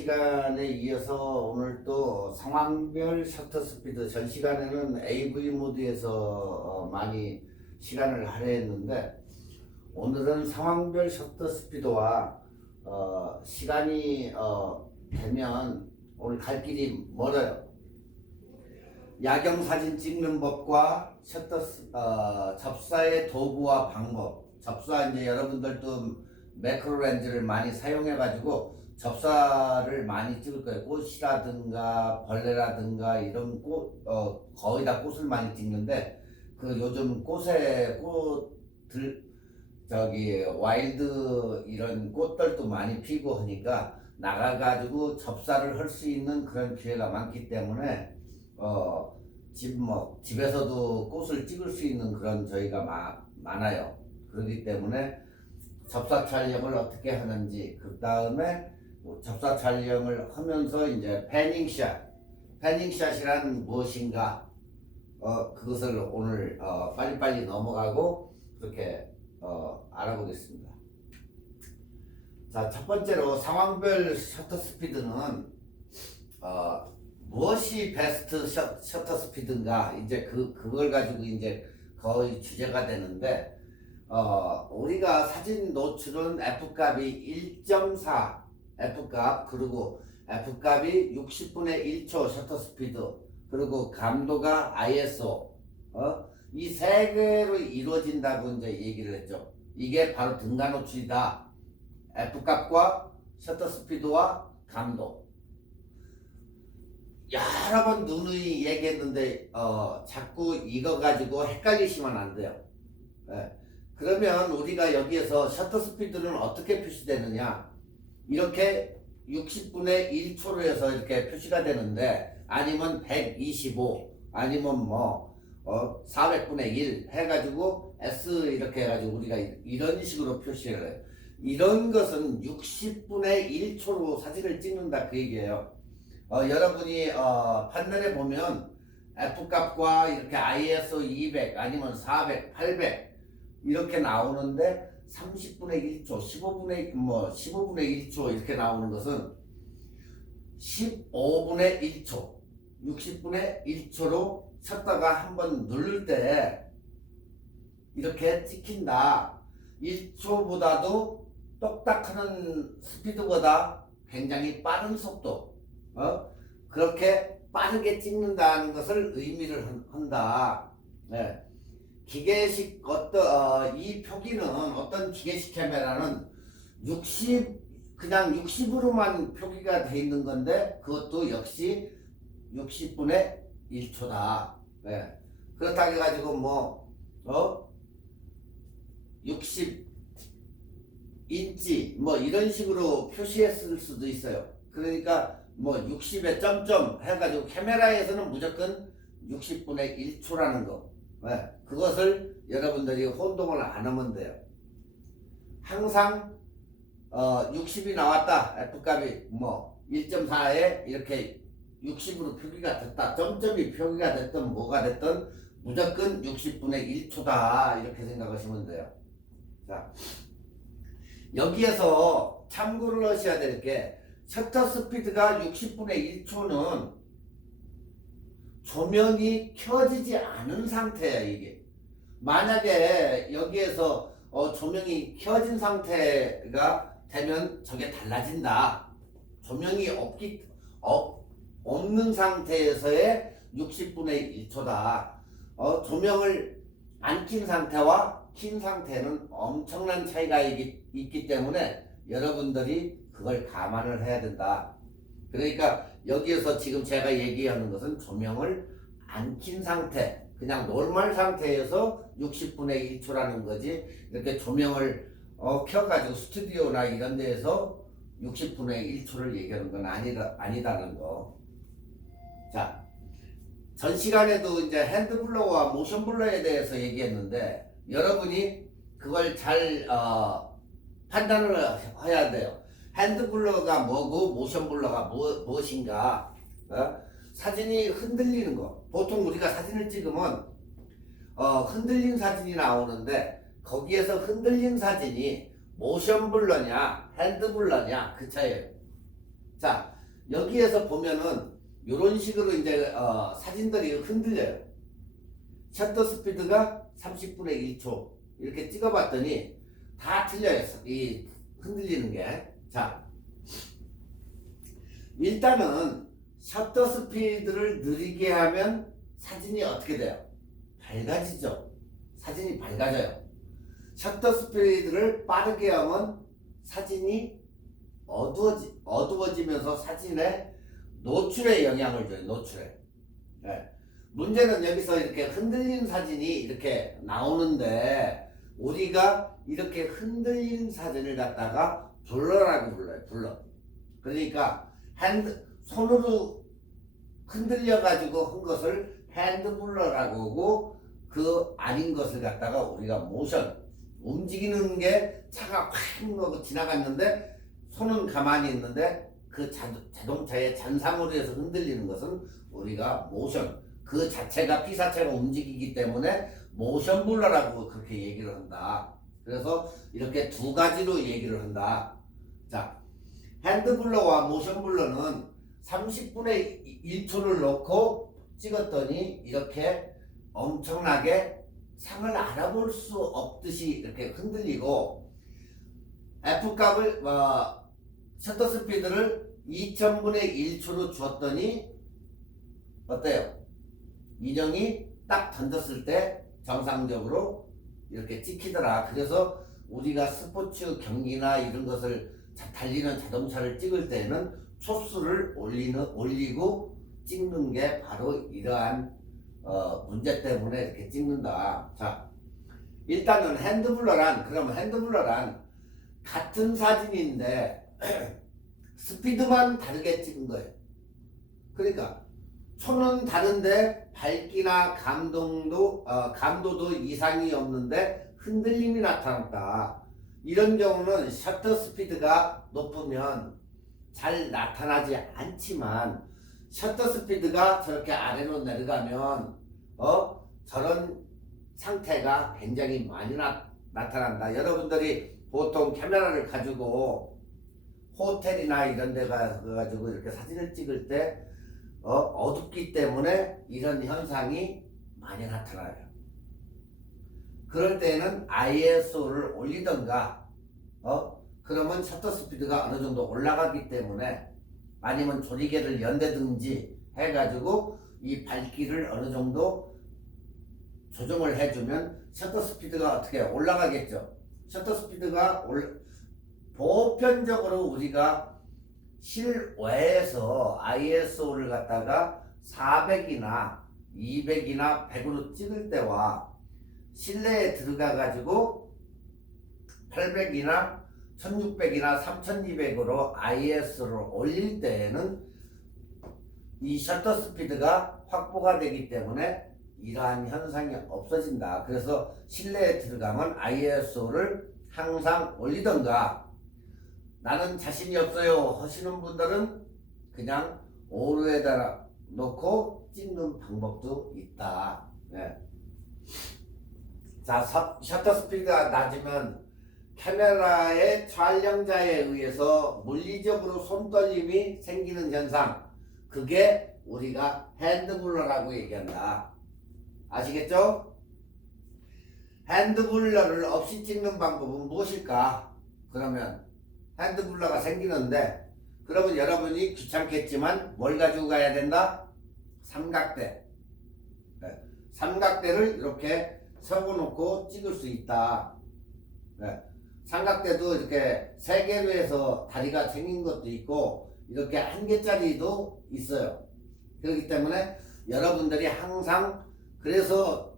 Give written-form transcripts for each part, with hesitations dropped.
시간에 이어서 오늘 또 상황별 셔터 스피드, 전 시간에는 AV 모드에서 많이 시간을 할애했는데, 오늘은 상황별 셔터 스피드와 시간이 되면 오늘 갈 길이 멀어요. 야경 사진 찍는 법과 접사의 도구와 방법. 접사, 이제 여러분들도 매크로 렌즈를 많이 사용해 가지고 접사를 많이 찍을 거예요. 꽃이라든가 벌레라든가 이런 꽃, 거의 다 꽃을 많이 찍는데, 그 요즘 꽃들, 와일드 이런 꽃들도 많이 피고 하니까 나가가지고 접사를 할 수 있는 그런 기회가 많기 때문에, 집에서도 꽃을 찍을 수 있는 그런 저희가 많아요. 그렇기 때문에 접사 촬영을 어떻게 하는지, 그 다음에 접사 촬영을 하면서 이제 패닝샷이란 무엇인가, 그것을 오늘 빨리빨리 넘어가고 그렇게 알아보겠습니다. 자, 첫 번째로 상황별 셔터 스피드는 무엇이 베스트 셔터 스피드인가, 이제 그걸 가지고 이제 거의 주제가 되는데, 우리가 사진 노출은 F값이 1.4 F값, 그리고 F값이 60분의 1초 셔터 스피드, 그리고 감도가 ISO, 이 세 개로 이루어진다고 이제 얘기를 했죠. 이게 바로 등가 노출이다. F값과 셔터 스피드와 감도. 여러 번 누누이 얘기했는데 자꾸 이거 가지고 헷갈리시면 안 돼요. 예. 그러면 우리가 여기에서 셔터 스피드는 어떻게 표시되느냐, 이렇게 60분의 1초로 해서 이렇게 표시가 되는데, 아니면 125, 아니면 400분의 1 해가지고 S 이렇게 해가지고 우리가 이런 식으로 표시를 해요. 이런 것은 60분의 1초로 사진을 찍는다, 그 얘기예요. 여러분이 판넬에 보면 F값과 이렇게 ISO 200 아니면 400, 800 이렇게 나오는데, 30분의 1초, 15분의 1초 이렇게 나오는 것은 15분의 1초, 60분의 1초로 쳤다가 한번 누를 때 이렇게 찍힌다. 1초보다도 똑딱하는 스피드보다 굉장히 빠른 속도, 그렇게 빠르게 찍는다는 것을 의미를 한다. 네. 기계식 이 표기는 어떤 기계식 카메라는 그냥 60으로만 표기가 돼 있는 건데, 그것도 역시 60분의 1초다. 네. 그렇다고 해가지고 60인치 이런 식으로 표시했을 수도 있어요. 그러니까 60에 점점 해가지고 카메라에서는 무조건 60분의 1초라는 거. 네. 그것을 여러분들이 혼동을 안 하면 돼요. 항상 60이 나왔다, F값이 1.4에 이렇게 60으로 표기가 됐다, 점점이 표기가 됐든 뭐가 됐든 무조건 60분의 1초다, 이렇게 생각하시면 돼요. 자, 여기에서 참고를 하셔야 될 게, 셔터 스피드가 60분의 1초는 조명이 켜지지 않은 상태야, 이게. 만약에 여기에서 조명이 켜진 상태가 되면 저게 달라진다. 조명이 없는 상태에서의 60분의 1초다. 조명을 안 킨 상태와 킨 상태는 엄청난 차이가 있기 때문에 여러분들이 그걸 감안을 해야 된다. 그러니까 여기에서 지금 제가 얘기하는 것은 조명을 안 킨 상태, 그냥 노멀 상태에서 60분의 1초라는 거지, 이렇게 조명을 켜가지고 스튜디오나 이런 데에서 60분의 1초를 얘기하는 건 아니다는 거. 자, 전 시간에도 이제 핸드블러와 모션블러에 대해서 얘기했는데, 여러분이 그걸 잘 판단을 해야 돼요. 핸드블러가 뭐고 모션블러가 무엇인가. 사진이 흔들리는 거, 보통 우리가 사진을 찍으면 흔들린 사진이 나오는데, 거기에서 흔들린 사진이 모션블러냐 핸드블러냐 그 차이예요. 자, 여기에서 보면은 이런 식으로 이제 사진들이 흔들려요. 셔터 스피드가 30분의 1초 이렇게 찍어봤더니 다 틀려요. 이 흔들리는 게. 자, 일단은 셔터 스피드를 느리게 하면 사진이 어떻게 돼요? 밝아지죠. 사진이 밝아져요. 셔터 스피드를 빠르게 하면 사진이 어두워지면서 사진의 노출에 영향을 줘요. 노출에. 네. 문제는 여기서 이렇게 흔들린 사진이 이렇게 나오는데 우리가 이렇게 흔들린 사진을 갖다가 블러라고 불러요. 블러. 그러니까 손으로 흔들려 가지고 한 것을 핸드 블러라고 하고 그 아닌 것을 갖다가 우리가 모션 움직이는 게 차가 확 하고 지나갔는데 손은 가만히 있는데 그 자동차의 잔상으로 해서 흔들리는 것은 우리가 모션 그 자체가 피사체가 움직이기 때문에 모션 블러라고 그렇게 얘기를 한다. 그래서 이렇게 두 가지로 얘기를 한다. 자, 핸드 블러와 모션 블러는 30분의 1초를 놓고 찍었더니 이렇게 엄청나게 상을 알아볼 수 없듯이 이렇게 흔들리고 F값을 셔터 스피드를 2000분의 1초로 주었더니 어때요? 인형이 딱 던졌을 때 정상적으로 이렇게 찍히더라. 그래서 우리가 스포츠 경기나 이런 것을 달리는 자동차를 찍을 때는 초수를 올리고 찍는 게 바로 이러한 문제 때문에 이렇게 찍는다. 자, 일단은 그러면 핸드블러란 같은 사진인데 스피드만 다르게 찍은 거예요. 그러니까 초는 다른데 밝기나 감도도 이상이 없는데 흔들림이 나타났다. 이런 경우는 셔터 스피드가 높으면 잘 나타나지 않지만 셔터 스피드가 저렇게 아래로 내려가면 저런 상태가 굉장히 많이 나타난다. 여러분들이 보통 카메라를 가지고 호텔이나 이런 데 가가지고 이렇게 사진을 찍을 때 어둡기 때문에 이런 현상이 많이 나타나요. 그럴 때는 ISO를 올리던가 그러면 셔터 스피드가 어느 정도 올라가기 때문에 아니면 조리개를 연대든지 해가지고 이 밝기를 어느 정도 조정을 해주면 셔터 스피드가 어떻게 올라가겠죠. 셔터 스피드가 보편적으로 우리가 실외에서 ISO를 갖다가 400이나 200이나 100으로 찍을 때와 실내에 들어가 가지고 800이나 1600이나 3200으로 ISO를 올릴 때에는 이 셔터 스피드가 확보가 되기 때문에 이러한 현상이 없어진다. 그래서 실내에 들어가면 ISO를 항상 올리던가 나는 자신이 없어요 하시는 분들은 그냥 오류에다 놓고 찍는 방법도 있다. 네. 자, 셔터 스피드가 낮으면 카메라의 촬영자에 의해서 물리적으로 손떨림이 생기는 현상, 그게 우리가 핸드블러라고 얘기한다. 아시겠죠? 핸드블러를 없이 찍는 방법은 무엇일까? 그러면 핸드블러가 생기는데 그러면 여러분이 귀찮겠지만 뭘 가지고 가야 된다? 삼각대. 네. 삼각대를 이렇게 세워놓고 찍을 수 있다. 네. 삼각대도 이렇게 세 개로 해서 다리가 생긴 것도 있고 이렇게 한 개짜리도 있어요. 그렇기 때문에 여러분들이 항상 그래서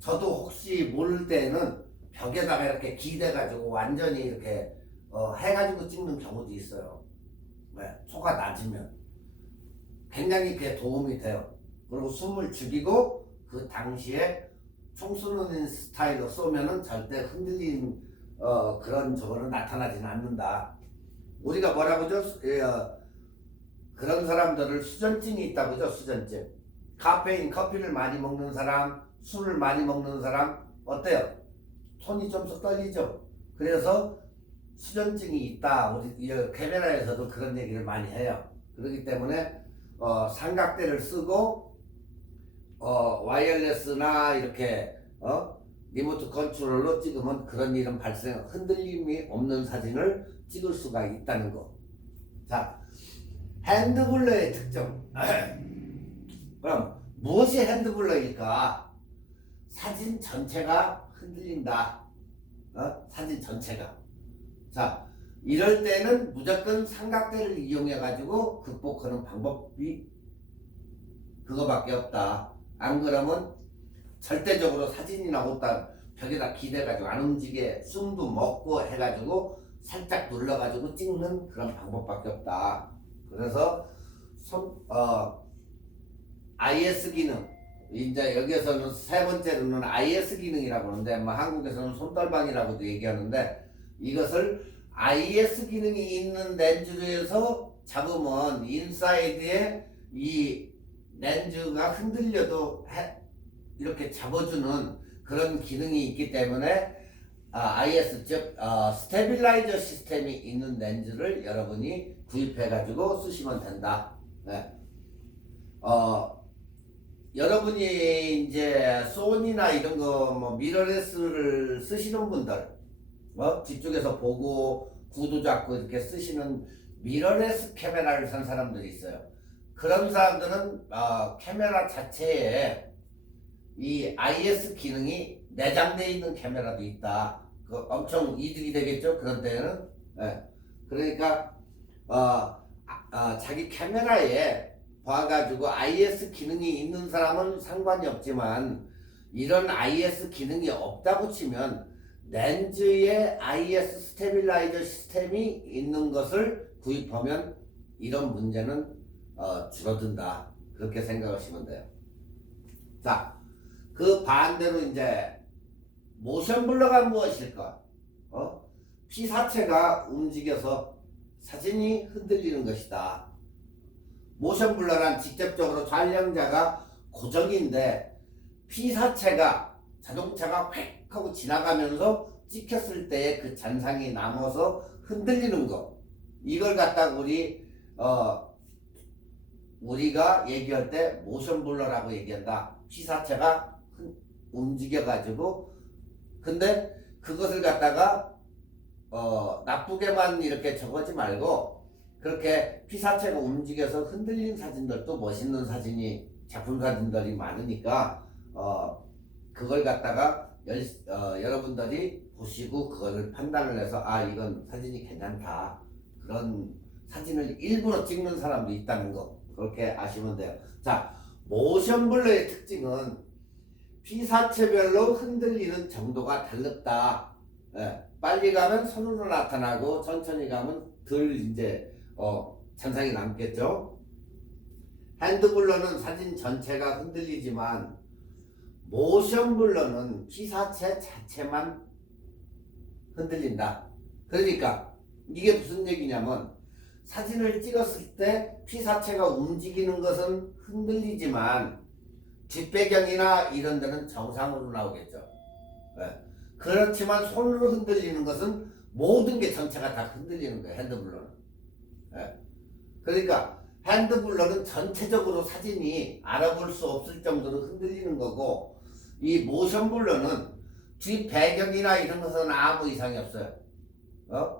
저도 혹시 모를 때는 벽에다가 이렇게 기대가지고 완전히 이렇게 해가지고 찍는 경우도 있어요. 네, 초가 낮으면 굉장히 그게 도움이 돼요. 그리고 숨을 죽이고 그 당시에 총 쏘는 스타일로 쏘면은 절대 흔들린 그런 저거는 나타나지는 않는다. 우리가 뭐라고 하죠? 그런 사람들을 수전증이 있다고 하죠. 수전증. 커피를 많이 먹는 사람, 술을 많이 먹는 사람 어때요? 손이 좀 썩 떨리죠. 그래서 수전증이 있다. 우리 이 카메라에서도 그런 얘기를 많이 해요. 그렇기 때문에 삼각대를 쓰고 와이어레스나 이렇게 리모트 컨트롤로 찍으면 그런 일은 발생, 흔들림이 없는 사진을 찍을 수가 있다는 거. 자, 핸드블러의 특징. 그럼 무엇이 핸드블러일까? 사진 전체가 흔들린다. 사진 전체가. 자, 이럴 때는 무조건 삼각대를 이용해 가지고 극복하는 방법이 그거밖에 없다. 안 그러면 절대적으로 사진이나 옷다 벽에다 기대가지고 안 움직여 숨도 먹고 해가지고 살짝 눌러가지고 찍는 그런 방법밖에 없다. 그래서 IS 기능, 이제 여기에서는 세 번째로는 IS 기능이라고 하는데 뭐 한국에서는 손떨방이라고도 얘기하는데, 이것을 IS 기능이 있는 렌즈에서 잡으면 인사이드에 이 렌즈가 흔들려도 이렇게 잡아주는 그런 기능이 있기 때문에 IS 즉 스테빌라이저 시스템이 있는 렌즈를 여러분이 구입해 가지고 쓰시면 된다. 네. 여러분이 이제 소니나 이런 거 뭐 미러레스를 쓰시는 분들, 뒤쪽에서 보고 구도 잡고 이렇게 쓰시는 미러레스 카메라를 산 사람들이 있어요. 그런 사람들은 카메라 자체에 이 IS 기능이 내장되어 있는 카메라도 있다. 그 엄청 이득이 되겠죠. 그런 때는. 네. 그러니까 자기 카메라에 봐가지고 IS 기능이 있는 사람은 상관이 없지만, 이런 IS 기능이 없다고 치면 렌즈에 IS 스테빌라이저 시스템이 있는 것을 구입하면 이런 문제는 줄어든다. 그렇게 생각하시면 돼요. 자, 그 반대로 이제 모션 블러가 무엇일까? 피사체가 움직여서 사진이 흔들리는 것이다. 모션 블러란 직접적으로 촬영자가 고정인데, 피사체가 자동차가 획 하고 지나가면서 찍혔을 때의 그 잔상이 남아서 흔들리는 거, 이걸 갖다가 우리가 얘기할 때 모션 블러라고 얘기한다. 피사체가 움직여가지고, 근데 그것을 갖다가 나쁘게만 이렇게 적지 말고, 그렇게 피사체가 움직여서 흔들린 사진들도 멋있는 사진이, 작품 사진들이 많으니까 그걸 갖다가 여러분들이 보시고 그거를 판단을 해서 이건 사진이 괜찮다, 그런 사진을 일부러 찍는 사람도 있다는 거, 그렇게 아시면 돼요. 자, 모션 블러의 특징은 피사체별로 흔들리는 정도가 다르다. 빨리 가면 손으로 나타나고 천천히 가면 덜 이제 잔상이 남겠죠. 핸드블러는 사진 전체가 흔들리지만 모션 블러는 피사체 자체만 흔들린다. 그러니까 이게 무슨 얘기냐면, 사진을 찍었을 때 피사체가 움직이는 것은 흔들리지만 뒷배경이나 이런 데는 정상으로 나오겠죠. 그렇지만 손으로 흔들리는 것은 모든 게 전체가 다 흔들리는 거예요, 핸드블러는. 그러니까 핸드블러는 전체적으로 사진이 알아볼 수 없을 정도로 흔들리는 거고, 이 모션 블러는 뒤 배경이나 이런 것은 아무 이상이 없어요.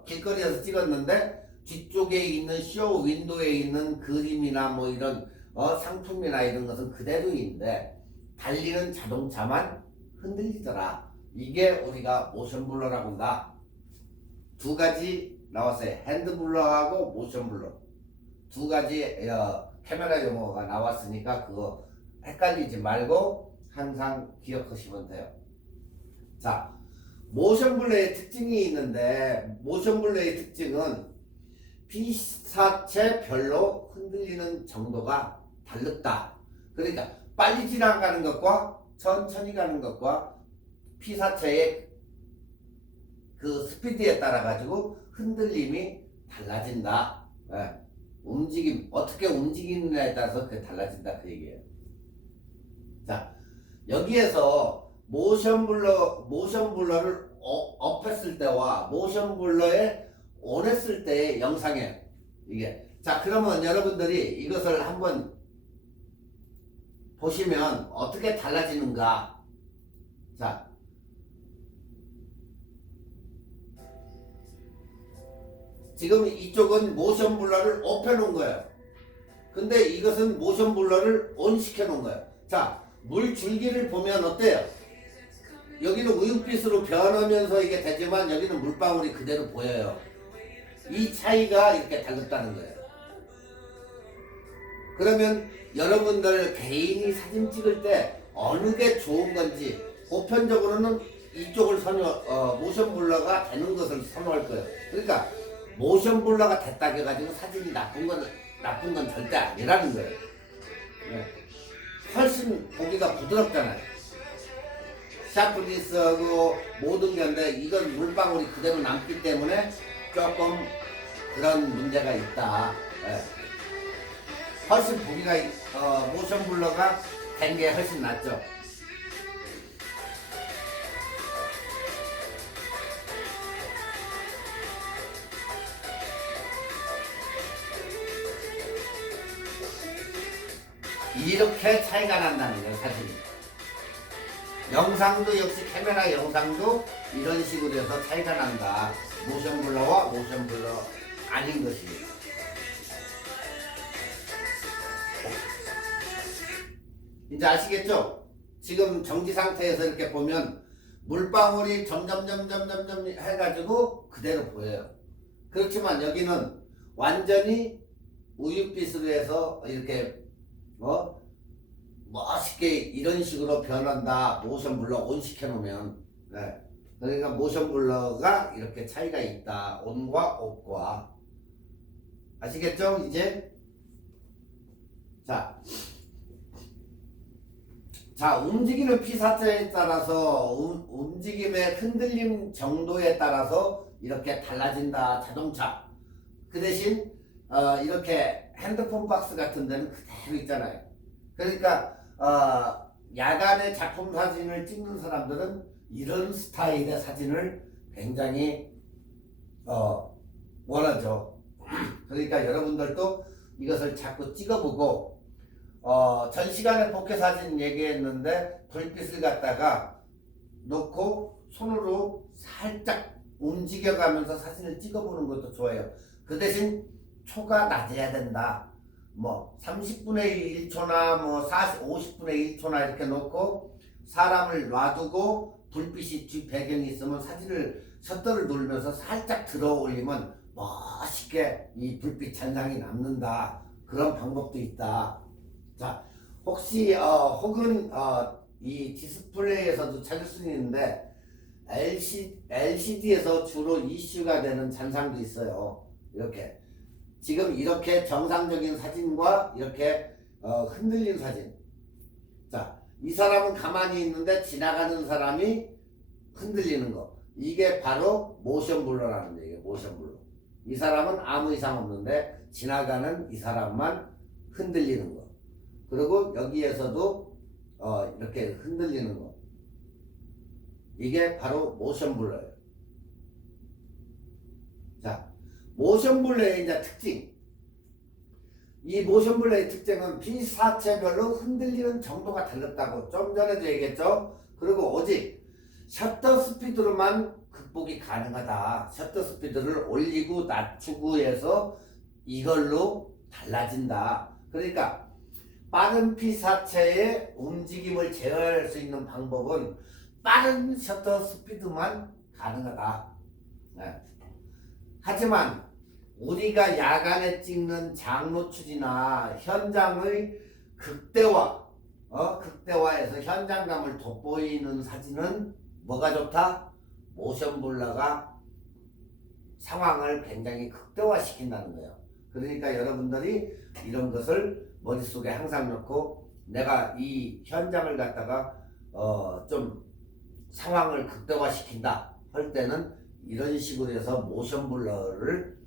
길거리에서 찍었는데 뒤쪽에 있는 쇼 윈도에 있는 그림이나 뭐 이런 상품이나 이런 것은 그대로인데 달리는 자동차만 흔들리더라. 이게 우리가 모션 블러라고 한다. 두 가지 나왔어요. 핸드 블러하고 모션 블러. 두 가지 카메라 용어가 나왔으니까 그거 헷갈리지 말고 항상 기억하시면 돼요. 자, 모션 블러의 특징이 있는데, 모션 블러의 특징은 피사체별로 흔들리는 정도가 다르다. 그러니까 빨리 지나가는 것과 천천히 가는 것과 피사체의 그 스피드에 따라 가지고 흔들림이 달라진다. 움직임, 어떻게 움직이느냐에 따라서 그게 달라진다, 그 얘기예요. 자, 여기에서 모션 블러를 업했을 때와 모션 블러의 온 했을 때 영상에 이게. 자, 그러면 여러분들이 이것을 한번 보시면 어떻게 달라지는가. 자, 지금 이쪽은 모션 블러를 오프 해놓은 거예요. 근데 이것은 모션 블러를 온 시켜놓은 거예요. 자, 물 줄기를 보면 어때요? 여기는 우윳빛으로 변하면서 이게 되지만 여기는 물방울이 그대로 보여요. 이 차이가 이렇게 다르다는 거예요. 그러면 여러분들 개인이 사진 찍을 때 어느 게 좋은 건지 보편적으로는 이쪽을 모션 블러가 되는 것을 선호할 거예요. 그러니까 모션 블러가 됐다 해가지고 사진이 나쁜 건 절대 아니라는 거예요. 네. 훨씬 보기가 부드럽잖아요. 샤프니스하고 모든 건데 이건 물방울이 그대로 남기 때문에 조금 그런 문제가 있다. 네. 훨씬 보기가 모션 블러가 된 게 훨씬 낫죠. 이렇게 차이가 난다는 거예요, 사진이. 영상도 역시 카메라 영상도 이런 식으로 해서 차이가 난다. 모션 블러와 모션 블러 아닌 것이. 이제 아시겠죠? 지금 정지 상태에서 이렇게 보면 물방울이 점점 해가지고 그대로 보여요. 그렇지만 여기는 완전히 우윳빛으로 해서 이렇게 멋있게 이런 식으로 변한다. 모션 블러 온 시켜놓으면. 네. 그러니까 모션 블러가 이렇게 차이가 있다. 온과 옵과. 아시겠죠? 이제 자, 움직이는 피사체에 따라서 움직임의 흔들림 정도에 따라서 이렇게 달라진다. 자동차. 그 대신 이렇게 핸드폰 박스 같은 데는 그대로 있잖아요. 그러니까 야간에 작품 사진을 찍는 사람들은 이런 스타일의 사진을 굉장히 원하죠. 그러니까 여러분들도 이것을 자꾸 찍어보고 전 시간에 포켓 사진 얘기했는데 불빛을 갖다가 놓고 손으로 살짝 움직여가면서 사진을 찍어보는 것도 좋아요. 그 대신 초가 낮아야 된다. 뭐 30분의 1초나 뭐 50분의 1초나 이렇게 놓고 사람을 놔두고 불빛이 뒤 배경이 있으면 사진을 셔터를 누르면서 살짝 들어 올리면 멋있게 이 불빛 잔상이 남는다. 그런 방법도 있다. 자, 혹시 혹은 이 디스플레이에서도 찾을 수 있는데 LCD에서 주로 이슈가 되는 잔상도 있어요. 이렇게 지금 이렇게 정상적인 사진과 이렇게 흔들린 사진. 자, 이 사람은 가만히 있는데 지나가는 사람이 흔들리는 거. 이게 바로 모션 블러라는 얘기예요. 모션 블러. 이 사람은 아무 이상 없는데 지나가는 이 사람만 흔들리는 거. 그리고 여기에서도 이렇게 흔들리는 거. 이게 바로 모션 블러예요. 자, 모션 블러의 이제 특징. 이 모션 블러의 특징은 피사체별로 흔들리는 정도가 달랐다고 좀 전에도 얘기했죠. 그리고 오직 셔터 스피드로만 극복이 가능하다. 셔터 스피드를 올리고 낮추고 해서 이걸로 달라진다. 그러니까 빠른 피사체의 움직임을 제어할 수 있는 방법은 빠른 셔터 스피드만 가능하다. 네. 하지만 우리가 야간에 찍는 장노출이나 현장의 극대화해서 현장감을 돋보이는 사진은 뭐가 좋다? 모션 블러가 상황을 굉장히 극대화시킨다는 거예요. 그러니까 여러분들이 이런 것을 머릿속에 항상 넣고 내가 이 현장을 갖다가 좀 상황을 극대화시킨다 할 때는 이런 식으로 해서 모션 블러를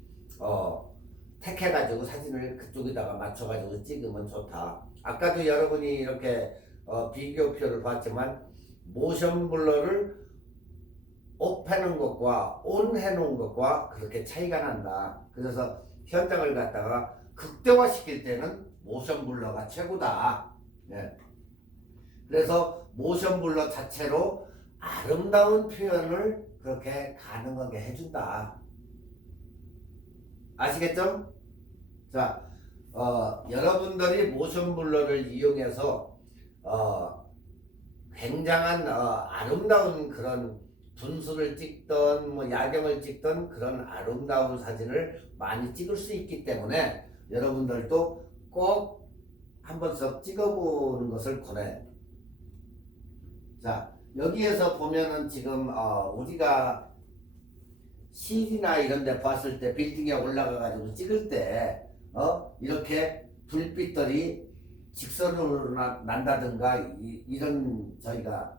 택해가지고 사진을 그쪽에다가 맞춰가지고 찍으면 좋다. 아까도 여러분이 이렇게 비교표를 봤지만 모션 블러를 오프 해놓은 것과 온 해놓은 것과 그렇게 차이가 난다. 그래서 현장을 갖다가 극대화시킬 때는 모션 블러가 최고다. 예. 그래서 모션 블러 자체로 아름다운 표현을 그렇게 가능하게 해준다. 아시겠죠? 자, 여러분들이 모션 블러를 이용해서 굉장한 아름다운 그런 분수를 찍던 뭐 야경을 찍던 그런 아름다운 사진을 많이 찍을 수 있기 때문에 여러분들도 꼭 한 번씩 찍어보는 것을 권해요. 자, 여기에서 보면은 지금 우리가 실이나 이런 데 봤을 때 빌딩에 올라가 가지고 찍을 때 이렇게 불빛들이 직선으로 난다든가 이런 저희가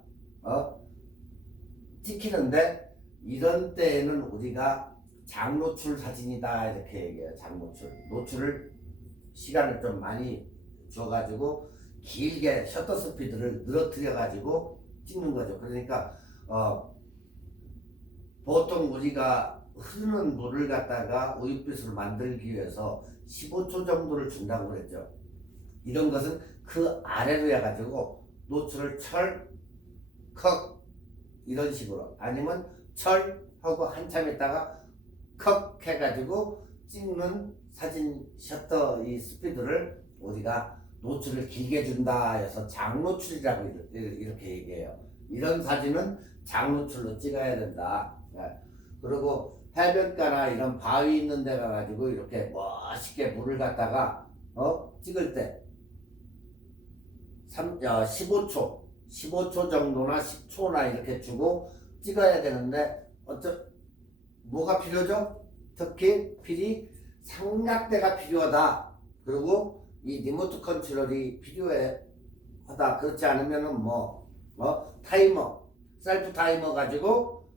찍히는데 이런 때에는 우리가 장노출 사진이다 이렇게 얘기해요. 장노출. 노출을 시간을 좀 많이 줘가지고 길게 셔터 스피드를 늘어뜨려 가지고 찍는 거죠. 그러니까 보통 우리가 흐르는 물을 갖다가 우윳빛으로 만들기 위해서 15초 정도를 준다고 그랬죠. 이런 것은 그 아래로 해가지고 노출을 컷 이런 식으로 아니면 하고 한참 있다가 컷 해가지고 찍는 사진 셔터 이 스피드를 우리가 노출을 길게 준다 해서 장노출이라고 이렇게 얘기해요. 이런 사진은 장노출로 찍어야 된다. 그리고 해변가나 이런 바위 있는 데 가가지고 이렇게 멋있게 물을 갖다가 찍을 때 15초 정도나 10초나 이렇게 주고 찍어야 되는데 뭐가 필요죠? 특히 필히 삼각대가 필요하다. 그리고 이 리모트 컨트롤이 필요하다. 그렇지 않으면은 타이머, 셀프 타이머 가지고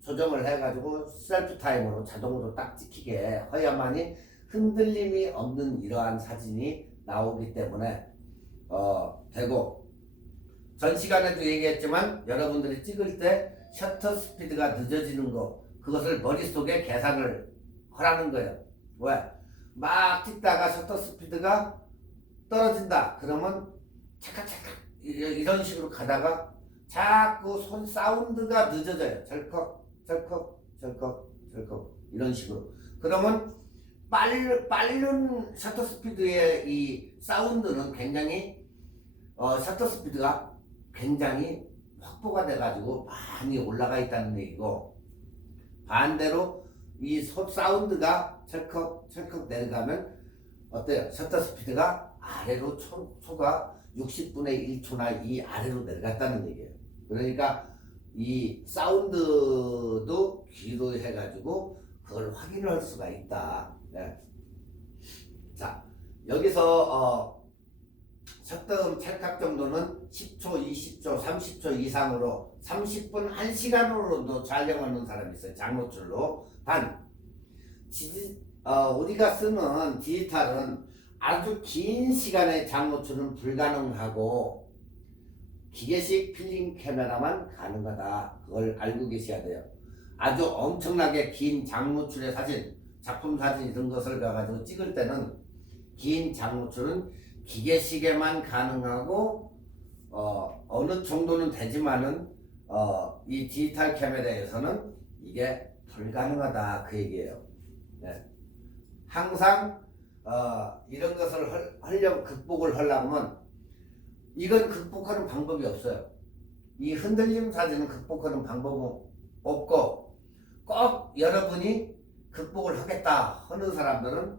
조정을 해가지고 셀프 타이머로 자동으로 딱 찍히게 해야만이 흔들림이 없는 이러한 사진이 나오기 때문에 되고, 전 시간에도 얘기했지만 여러분들이 찍을 때 셔터 스피드가 늦어지는 거, 그것을 머릿속에 계산을 하라는 거예요. 왜? 막 찍다가 셔터 스피드가 떨어진다. 그러면 차칵차칵 이런 식으로 가다가 자꾸 손 사운드가 늦어져요. 절컥 이런 식으로. 그러면 빠른 셔터 스피드의 이 사운드는 굉장히 셔터 스피드가 굉장히 확보가 돼가지고 많이 올라가 있다는 얘기고, 반대로 이 사운드가 철컥 내려가면 어때요? 셔터 스피드가 아래로 초가 60분의 1초나 이 아래로 내려갔다는 얘기예요. 그러니까 이 사운드도 귀로 해가지고 그걸 확인할 수가 있다. 네. 자, 여기서 셔터 찰칵 정도는 10초, 20초, 30초 이상으로 30분, 1시간으로도 촬영하는 사람이 있어요. 장노출로. 우리가 쓰는 디지털은 아주 긴 시간의 장노출은 불가능하고 기계식 필름 카메라만 가능하다. 그걸 알고 계셔야 돼요. 아주 엄청나게 긴 장노출의 사진, 작품 사진 이런 것을 가지고 찍을 때는 긴 장노출은 기계식에만 가능하고 어느 정도는 되지만은 이 디지털 카메라에서는 이게 불가능하다 그 얘기예요. 네. 항상 이런 것을 하려면 극복을 하려면 이건 극복하는 방법이 없어요. 이 흔들림 사진은 극복하는 방법은 없고, 꼭 여러분이 극복을 하겠다 하는 사람들은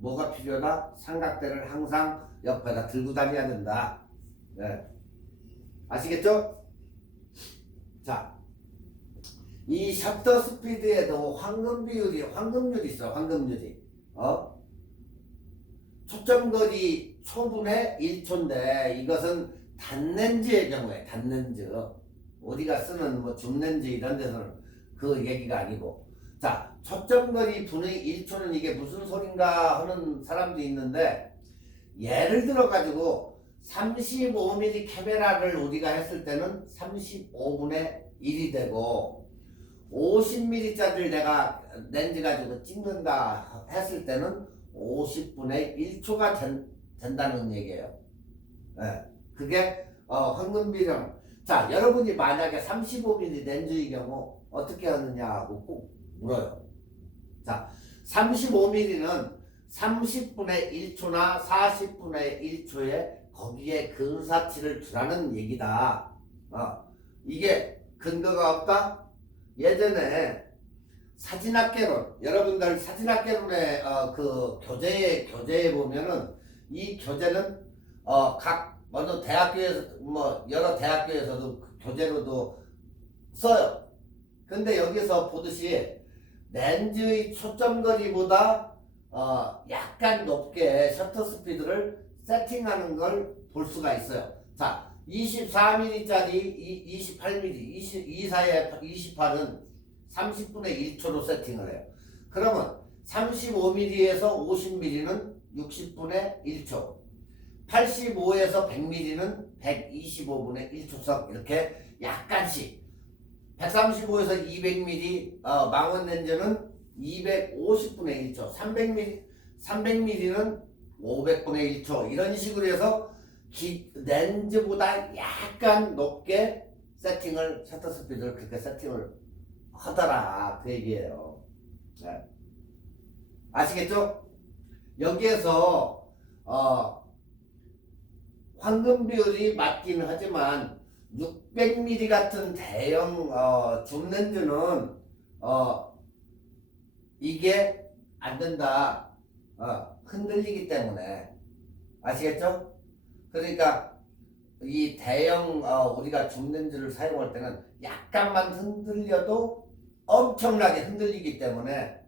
뭐가 필요하다? 삼각대를 항상 옆에다 들고 다녀야 된다. 네. 아시겠죠? 자, 이 셔터 스피드에도 황금률이 있어. 황금률이. 초점거리 초분의 1초인데 이것은 단렌즈의 경우에 단렌즈, 우리가 쓰는 뭐 줌렌즈 이런 데서는 그 얘기가 아니고, 자, 초점거리 분의 1초는 이게 무슨 소린가 하는 사람도 있는데, 예를 들어 가지고 35mm 카메라를 우리가 했을 때는 35분의 1이 되고 50mm짜리를 내가 렌즈 가지고 찍는다 했을 때는 50분의 1초가 된다는 얘기예요. 예. 그게 황금비령. 자, 여러분이 만약에 35mm 렌즈의 경우 어떻게 하느냐고 꼭 물어요. 자, 35mm는 30분의 1초나 40분의 1초에 거기에 근사치를 두라는 얘기다. 이게 근거가 없다? 예전에 사진학개론, 여러분들 사진학개론의 그 교재에 보면은 이 교재는 각 어느 대학교에서 뭐 여러 대학교에서도 교재로도 써요. 근데 여기서 보듯이 렌즈의 초점거리보다 약간 높게 셔터 스피드를 세팅하는 걸 볼 수가 있어요. 자, 24mm짜리 28mm, 24에 28은 30분의 1초로 세팅을 해요. 그러면 35mm에서 50mm는 60분의 1초, 85에서 100mm는 125분의 1초석 이렇게 약간씩 135에서 200mm 망원 렌즈는 250분의 1초, 300mm는 500분의 1초 이런 식으로 해서 렌즈보다 약간 높게 세팅을 셔터 스피드를 그렇게 세팅을 하더라 그 얘기예요. 네. 아시겠죠? 여기에서 황금 비율이 맞긴 하지만 600mm 같은 대형 줌 렌즈는 이게 안 된다. 흔들리기 때문에 아시겠죠? 그러니까 이 대형 우리가 줌 렌즈를 사용할 때는 약간만 흔들려도 엄청나게 흔들리기 때문에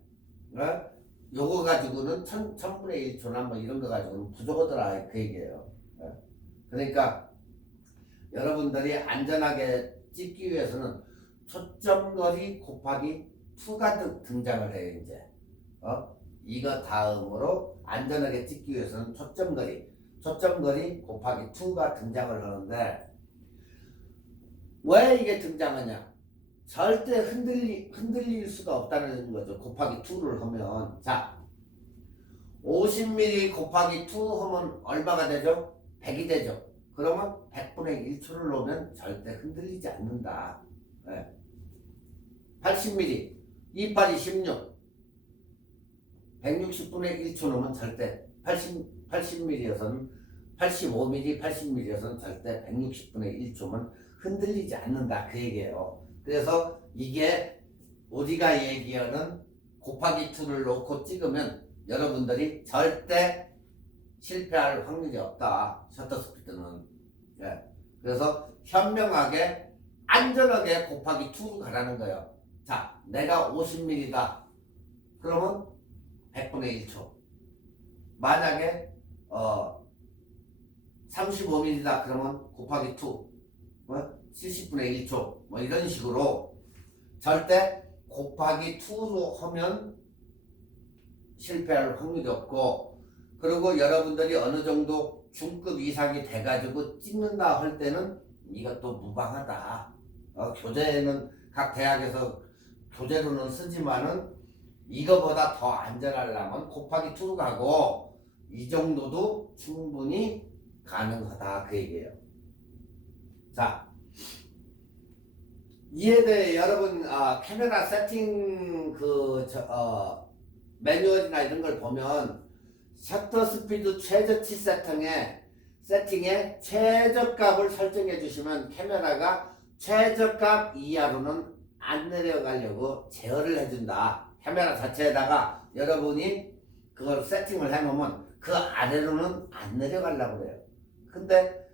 요거 가지고는 1000분의 1초나 뭐 이런 거 가지고는 부족하더라 그 얘기예요. 그러니까 여러분들이 안전하게 찍기 위해서는 초점거리 곱하기 2가 등장을 해요. 이제 이거 다음으로 안전하게 찍기 위해서는 초점거리 곱하기 2가 등장을 하는데 왜 이게 등장하냐? 절대 흔들릴 수가 없다는 거죠. 곱하기 2를 하면. 자, 50mm 곱하기 2 하면 얼마가 되죠? 100이 되죠. 그러면 100분의 1초를 놓으면 절대 흔들리지 않는다. 80mm, 28이 16, 160분의 1초 놓으면 절대 80mm여서는 85mm, 80mm여서는 절대 160분의 1초면 흔들리지 않는다 그 얘기예요. 그래서 이게 우리가 얘기하는 곱하기 2를 놓고 찍으면 여러분들이 절대 실패할 확률이 없다. 셔터 스피드는. 그래서 현명하게 안전하게 곱하기 2로 가라는 거예요. 자, 내가 50mm다. 그러면 100분의 1초. 만약에 35mm다. 그러면 곱하기 2. 70분의 1초. 뭐 이런 식으로 절대 곱하기 2로 하면 실패할 확률이 없고, 그리고 여러분들이 어느 정도 중급 이상이 돼가지고 찍는다 할 때는 이것도 무방하다. 교재는 각 대학에서 교재로는 쓰지만은 이거보다 더 안전하려면 곱하기 2로 가고 이 정도도 충분히 가능하다 그 얘기예요. 자, 이에 대해 여러분 카메라 세팅 매뉴얼이나 이런 걸 보면 셔터 스피드 최저치 세팅에 최저값을 설정해 주시면 카메라가 최저값 이하로는 안 내려가려고 제어를 해준다. 카메라 자체에다가 여러분이 그걸 세팅을 해놓으면 그 아래로는 안 내려가려고 그래요. 근데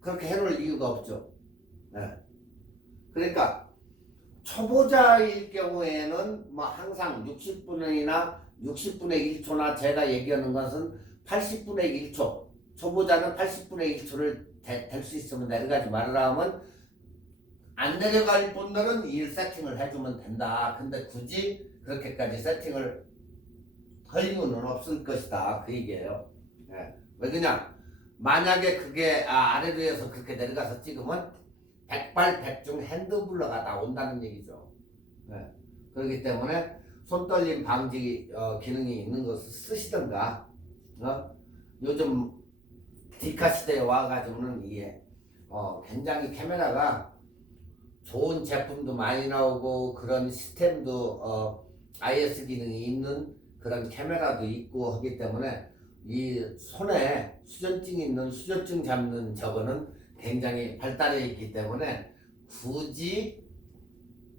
그렇게 해놓을 이유가 없죠. 그러니까 초보자일 경우에는 뭐 항상 60분이나 60분의 1초나 제가 얘기하는 것은 80분의 1초. 초보자는 80분의 1초를 될 수 있으면 내려가지 말아라 하면 안 내려갈 분들은 이 세팅을 해주면 된다. 근데 굳이 그렇게까지 세팅을 할 이유는 없을 것이다. 그 얘기예요. 왜 그냥 만약에 그게 아래로 해서 그렇게 내려가서 찍으면 백발백중 핸드블러가 나온다는 얘기죠. 네. 그렇기 때문에 손떨림 방지 기능이 있는 것을 쓰시던가. 요즘 디카 시대에 와가지고는 이게 굉장히 카메라가 좋은 제품도 많이 나오고 그런 시스템도 IS 기능이 있는 그런 카메라도 있고 하기 때문에 이 손에 수전증 있는 수전증 잡는 저거는 굉장히 발달해 있기 때문에 굳이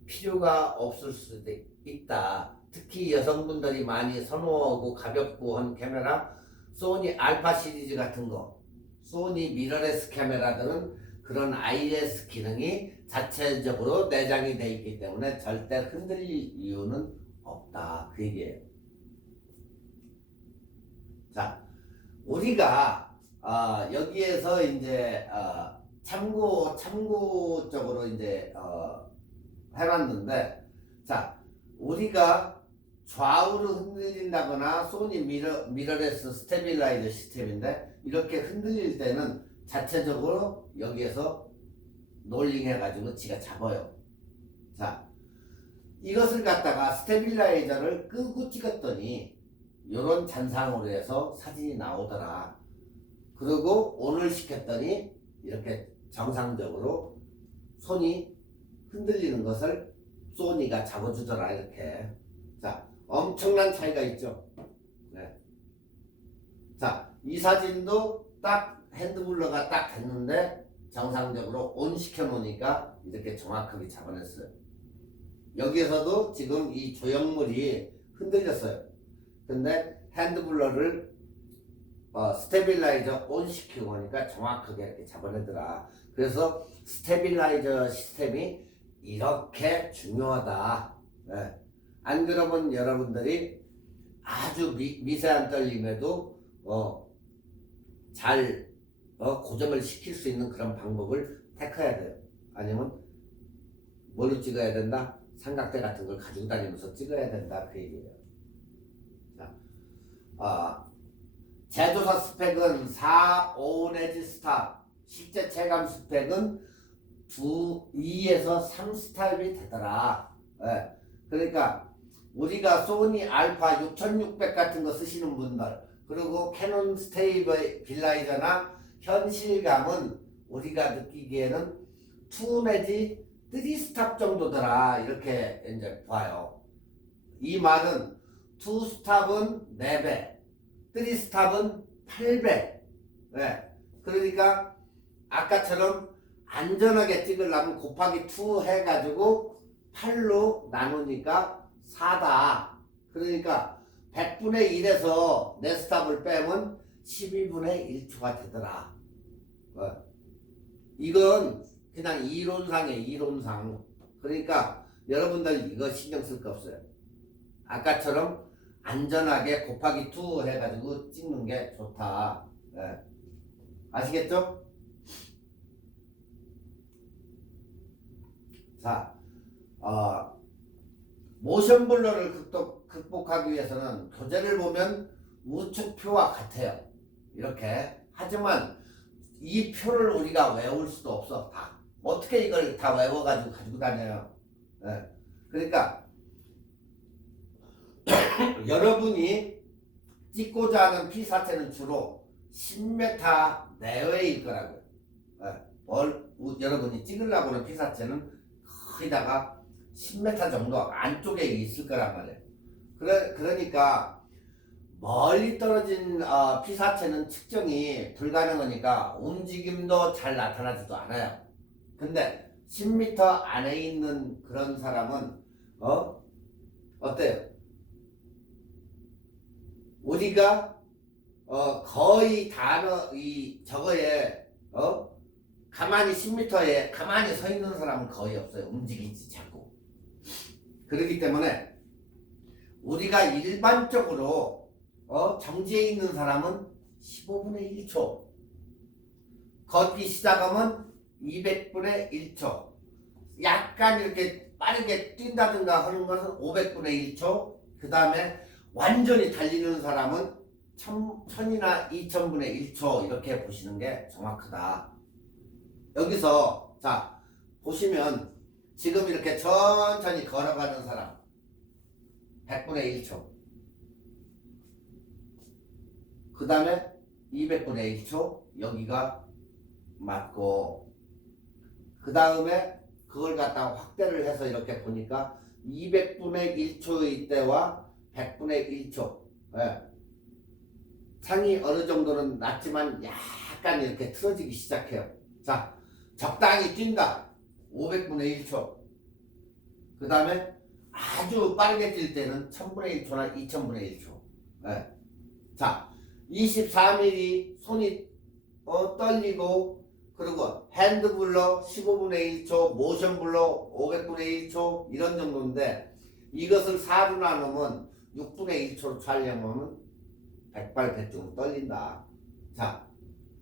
필요가 없을 수도 있다. 특히 여성분들이 많이 선호하고 가볍고 한 카메라, 소니 알파 시리즈 같은 거, 소니 미러레스 카메라들은 그런 IS 기능이 자체적으로 내장이 되어 있기 때문에 절대 흔들릴 이유는 없다. 그 얘기예요. 자, 우리가 여기에서 이제 참고적으로 이제 해놨는데, 자, 우리가 좌우로 흔들린다거나 소니 미러레스 스테빌라이저 시스템인데 이렇게 흔들릴 때는 자체적으로 여기에서 롤링 해가지고 지가 잡아요. 자, 이것을 갖다가 스테빌라이저를 끄고 찍었더니 요런 잔상으로 해서 사진이 나오더라. 그리고 온을 시켰더니 이렇게 정상적으로 손이 흔들리는 것을 소니가 잡아주더라. 이렇게. 자, 엄청난 차이가 있죠. 네. 자, 이 사진도 딱 핸드블러가 딱 됐는데 정상적으로 온 시켜 놓으니까 이렇게 정확하게 잡아냈어요. 여기에서도 지금 이 조형물이 흔들렸어요. 근데 핸드블러를 스테빌라이저 온 시키고 오니까 정확하게 이렇게 잡아내더라. 그래서 스테빌라이저 시스템이 이렇게 중요하다. 네. 안 그러면 여러분들이 아주 미세한 떨림에도 잘 고정을 시킬 수 있는 그런 방법을 택해야 돼요. 아니면 뭘로 찍어야 된다? 삼각대 같은 걸 가지고 다니면서 찍어야 된다. 그 얘기예요. 자, 제조사 스펙은 4, 5 내지 스타, 실제 체감 스펙은 2에서 3 스타일이 되더라. 네. 그러니까 우리가 소니 알파 6600 같은 거 쓰시는 분들, 그리고 캐논 스테빌라이저나 현실감은 우리가 느끼기에는 2 내지 3 스탑 정도더라. 이렇게 이제 봐요. 이 말은 2 스탑은 4배, 3 스탑은 8배. 네. 그러니까 아까처럼 안전하게 찍으려면 곱하기 2 해가지고 8로 나누니까 4다. 그러니까 100분의 1에서 내 스탑을 빼면 12분의 1초가 되더라. 이건 그냥 이론상이에요. 이론상. 그러니까 여러분들 이거 신경 쓸 거 없어요. 아까처럼 안전하게 곱하기 2 해가지고 찍는 게 좋다. 네. 아시겠죠? 자, 모션 블러를 극복하기 위해서는 교재를 보면 우측표와 같아요. 이렇게. 하지만 이 표를 우리가 외울 수도 없어. 다. 어떻게 이걸 다 외워가지고 가지고 다녀요. 네. 그러니까 여러분이 찍고자 하는 피사체는 주로 10m 내외일 거라고요. 네. 여러분이 찍으려고 하는 피사체는 거의다가 10m 정도 안쪽에 있을 거란 말이에요. 그러니까 멀리 떨어진 피사체는 측정이 불가능하니까 움직임도 잘 나타나지도 않아요. 근데 10m 안에 있는 그런 사람은 어때요? 우리가 거의 저거에 가만히 10m에 가만히 서 있는 사람은 거의 없어요. 움직이지 자꾸. 그렇기 때문에 우리가 일반적으로 정지해 있는 사람은 15분의 1초, 걷기 시작하면 200분의 1초, 약간 이렇게 빠르게 뛴다든가 하는 것은 500분의 1초, 그 다음에 완전히 달리는 사람은 1000이나 2000분의 1초 이렇게 보시는 게 정확하다. 여기서 자, 보시면 지금 이렇게 천천히 걸어가는 사람 100분의 1초, 그 다음에 200분의 1초 여기가 맞고, 그 다음에 그걸 갖다가 확대를 해서 이렇게 보니까 200분의 1초의 때와 100분의 1초, 예. 창이 어느 정도는 낮지만 약간 이렇게 틀어지기 시작해요. 자, 적당히 뛴다 500분의 1초, 그 다음에 아주 빠르게 뛸 때는 1000분의 1초나 2000분의 1초. 예. 자, 24mm 손이 떨리고, 그리고 핸드블러 15분의 1초, 모션블러 500분의 1초 이런 정도인데, 이것을 4로 나누면 6분의 1초로 촬영하면 백발백중 떨린다. 자,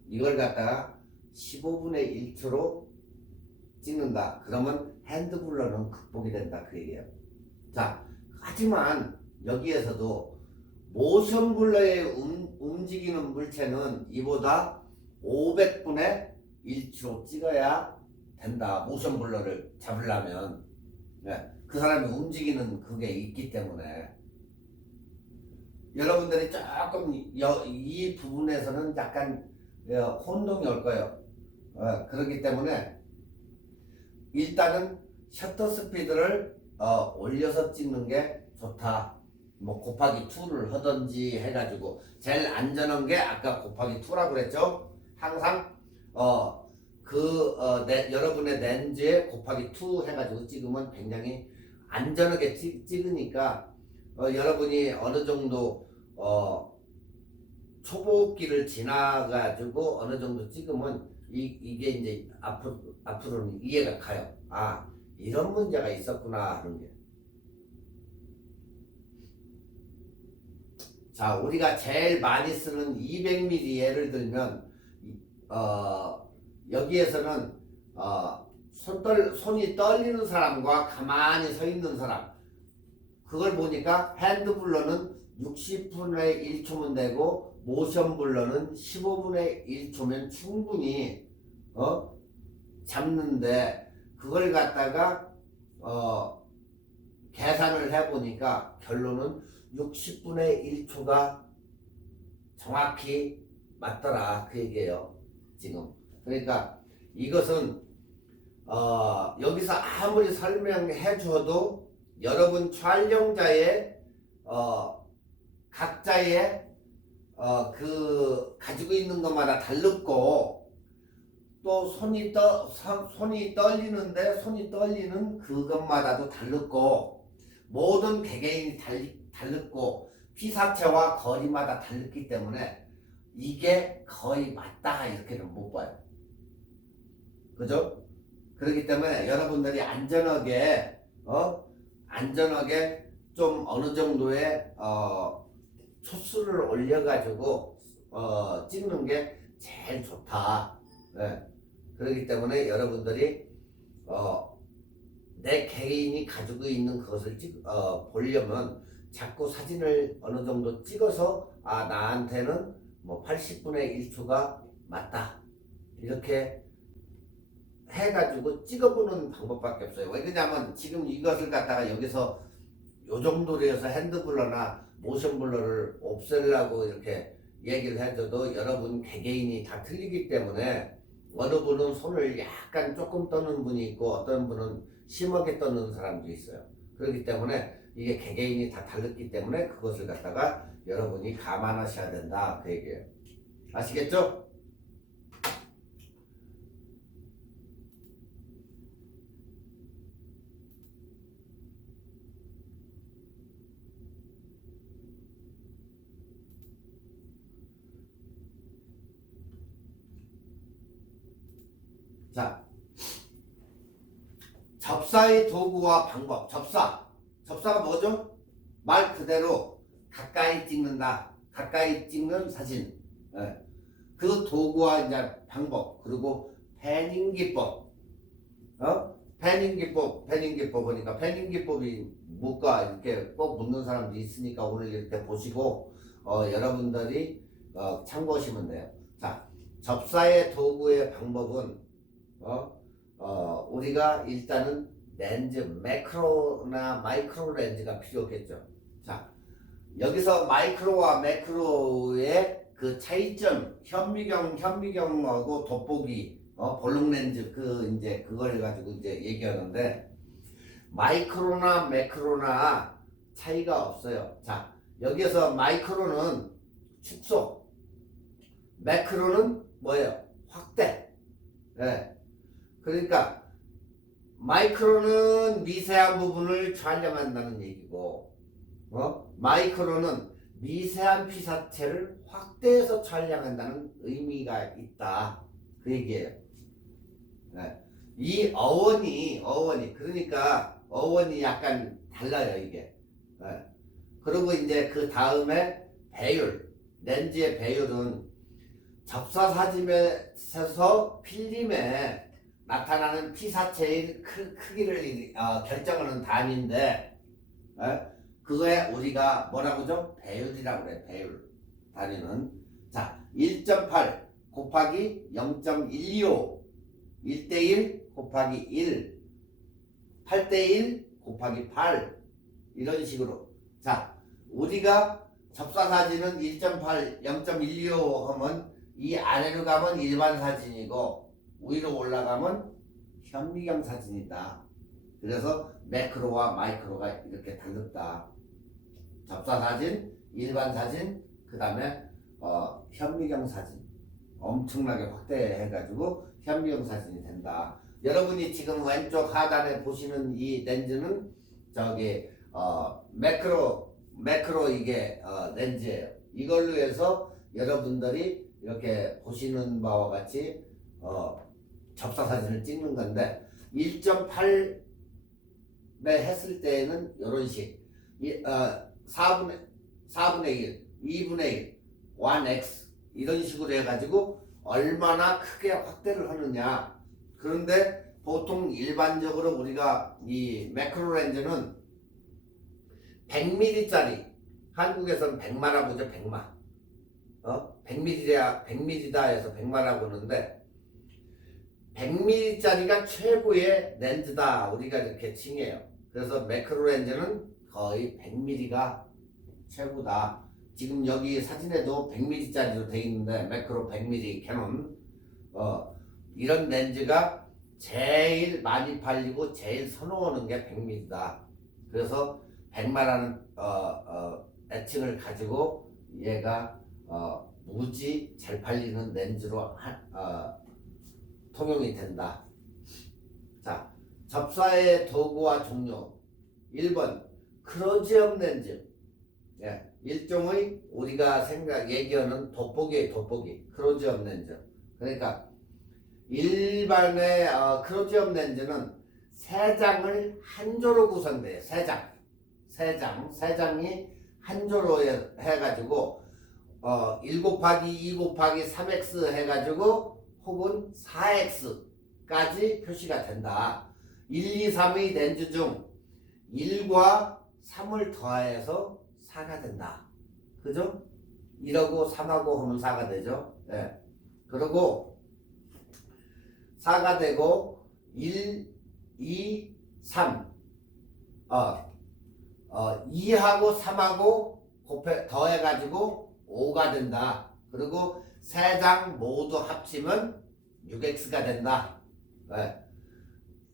이걸 갖다가 15분의 1초로 찍는다. 그러면 핸드블러는 극복이 된다 그 얘기예요. 자, 하지만 여기에서도 모션블러에 움직이는 물체는 이보다 500분의 1초 찍어야 된다. 모션블러를 잡으려면. 네, 그 사람이 움직이는 그게 있기 때문에 여러분들이 조금 이 부분에서는 약간 혼동이 올 거예요. 그렇기 때문에 일단은 셔터 스피드를 올려서 찍는 게 좋다. 뭐 곱하기 2를 하든지 해가지고 제일 안전한 게 아까 곱하기 2라고 그랬죠. 항상 여러분의 렌즈에 곱하기 2 해가지고 찍으면 굉장히 안전하게 찍으니까 여러분이 어느 정도 초보기를 지나가지고 어느 정도 찍으면 이게 이제 앞으로는 이해가 가요. 아, 이런 문제가 있었구나 하는 게. 자, 우리가 제일 많이 쓰는 200mm 예를 들면 여기에서는 손이 떨리는 사람과 가만히 서 있는 사람, 그걸 보니까 핸드블러는 60분의 1초면 되고 모션블러는 15분의 1초면 충분히 잡는데, 그걸 갖다가 계산을 해보니까 결론은 60분의 1초가 정확히 맞더라 그 얘기예요 지금. 그러니까 이것은 여기서 아무리 설명해 줘도 여러분 촬영자의 각자의 그 가지고 있는 것마다 다르고, 또 손이 떨리는데 손이 떨리는 그것마다도 다르고, 모든 개개인이 다르고 피사체와 거리마다 다르기 때문에 이게 거의 맞다 이렇게는 못 봐요. 그죠? 그렇기 때문에 여러분들이 안전하게 좀 어느 정도의 초수를 올려가지고 찍는 게 제일 좋다. 네. 그렇기 때문에 여러분들이 내 개인이 가지고 있는 그것을 보려면 자꾸 사진을 어느 정도 찍어서 나한테는 뭐 80분의 1초가 맞다 이렇게 해가지고 찍어보는 방법밖에 없어요. 왜냐면 지금 이것을 갖다가 여기서 요 정도로 해서 핸드블러나 모션블러를 없애려고 이렇게 얘기를 해줘도 여러분 개개인이 다 틀리기 때문에 어느 분은 손을 약간 조금 떠는 분이 있고 어떤 분은 심하게 떠는 사람도 있어요. 그렇기 때문에 이게 개개인이 다 다르기 때문에 그것을 갖다가 여러분이 감안하셔야 된다 그 얘기예요. 아시겠죠? 자, 접사의 도구와 방법. 접사가 뭐죠? 말 그대로 가까이 찍는다. 가까이 찍는 사진. 예. 그 도구와 이제 방법, 그리고 패닝 기법. 패닝 기법 보니까 패닝 기법이 뭘까 이렇게 꼭 묻는 사람도 있으니까 오늘 이렇게 보시고 여러분들이 참고하시면 돼요. 자, 접사의 도구의 방법은 우리가 일단은 렌즈 매크로나 마이크로 렌즈가 필요겠죠. 자, 여기서 마이크로와 매크로의 그 차이점, 현미경하고 돋보기, 볼록 렌즈 이제 그걸 가지고 이제 얘기하는데 마이크로나 매크로나 차이가 없어요. 자, 여기에서 마이크로는 축소, 매크로는 뭐예요? 확대. 네. 그러니까 마이크로는 미세한 부분을 촬영한다는 얘기고, 마이크로는 미세한 피사체를 확대해서 촬영한다는 의미가 있다. 그 얘기예요. 네. 이 어원이 그러니까 어원이 약간 달라요, 이게. 네. 그리고 이제 그 다음에 배율, 렌즈의 배율은 접사 사진에서 필름에 나타나는 피사체의 크기를 결정하는 단위인데, 그거에 우리가 뭐라고 하죠? 배율이라고 그래. 배율 단위는 자 1.8 곱하기 0.125 1대1 곱하기 1 8대1 곱하기 8 이런 식으로. 자, 우리가 접사 사진은 1.8 0.125 하면 이 아래로 가면 일반 사진이고 위로 올라가면 현미경 사진이다. 그래서 매크로와 마이크로가 이렇게 다르다. 접사 사진, 일반 사진, 그 다음에 현미경 사진 엄청나게 확대해가지고 현미경 사진이 된다. 여러분이 지금 왼쪽 하단에 보시는 이 렌즈는 저기 매크로 이게 렌즈예요. 이걸로 해서 여러분들이 이렇게 보시는 바와 같이 접사 사진을 찍는 건데 1.8배 했을 때는 이런 식 4분의 1, 2분의 1, 1x 이런 식으로 해가지고 얼마나 크게 확대를 하느냐. 그런데 보통 일반적으로 우리가 이 매크로 렌즈는 100mm짜리 한국에서는 100마라고 하죠. 100마 100mm다 해서 100마라고 하는데 100mm짜리가 최고의 렌즈다 우리가 이렇게 칭해요. 그래서 매크로 렌즈는 거의 100mm가 최고다. 지금 여기 사진에도 100mm짜리로 되어 있는데 매크로 100mm 캐논 이런 렌즈가 제일 많이 팔리고 제일 선호하는 게 100mm다. 그래서 100마라는 애칭을 가지고 얘가 무지 잘 팔리는 렌즈로 통용이 된다. 자, 접사의 도구와 종류. 1번 크로즈업 렌즈. 예, 일종의 우리가 얘기하는 돋보기 크로즈업 렌즈. 그러니까 일반의 크로즈업 렌즈는 세 장을 한 조로 구성돼요. 세 장이 한 조로 해가지고 1 곱하기 2 곱하기 3x 해가지고 혹은 4x까지 표시가 된다. 1, 2, 3의 렌즈 중 1과 3을 더해서 4가 된다. 그죠? 1하고 3하고 하면 4가 되죠. 예. 그리고 4가 되고 1, 2, 3 2하고 3하고 더해가지고 5가 된다. 그리고 세 장 모두 합치면 6x가 된다. 네.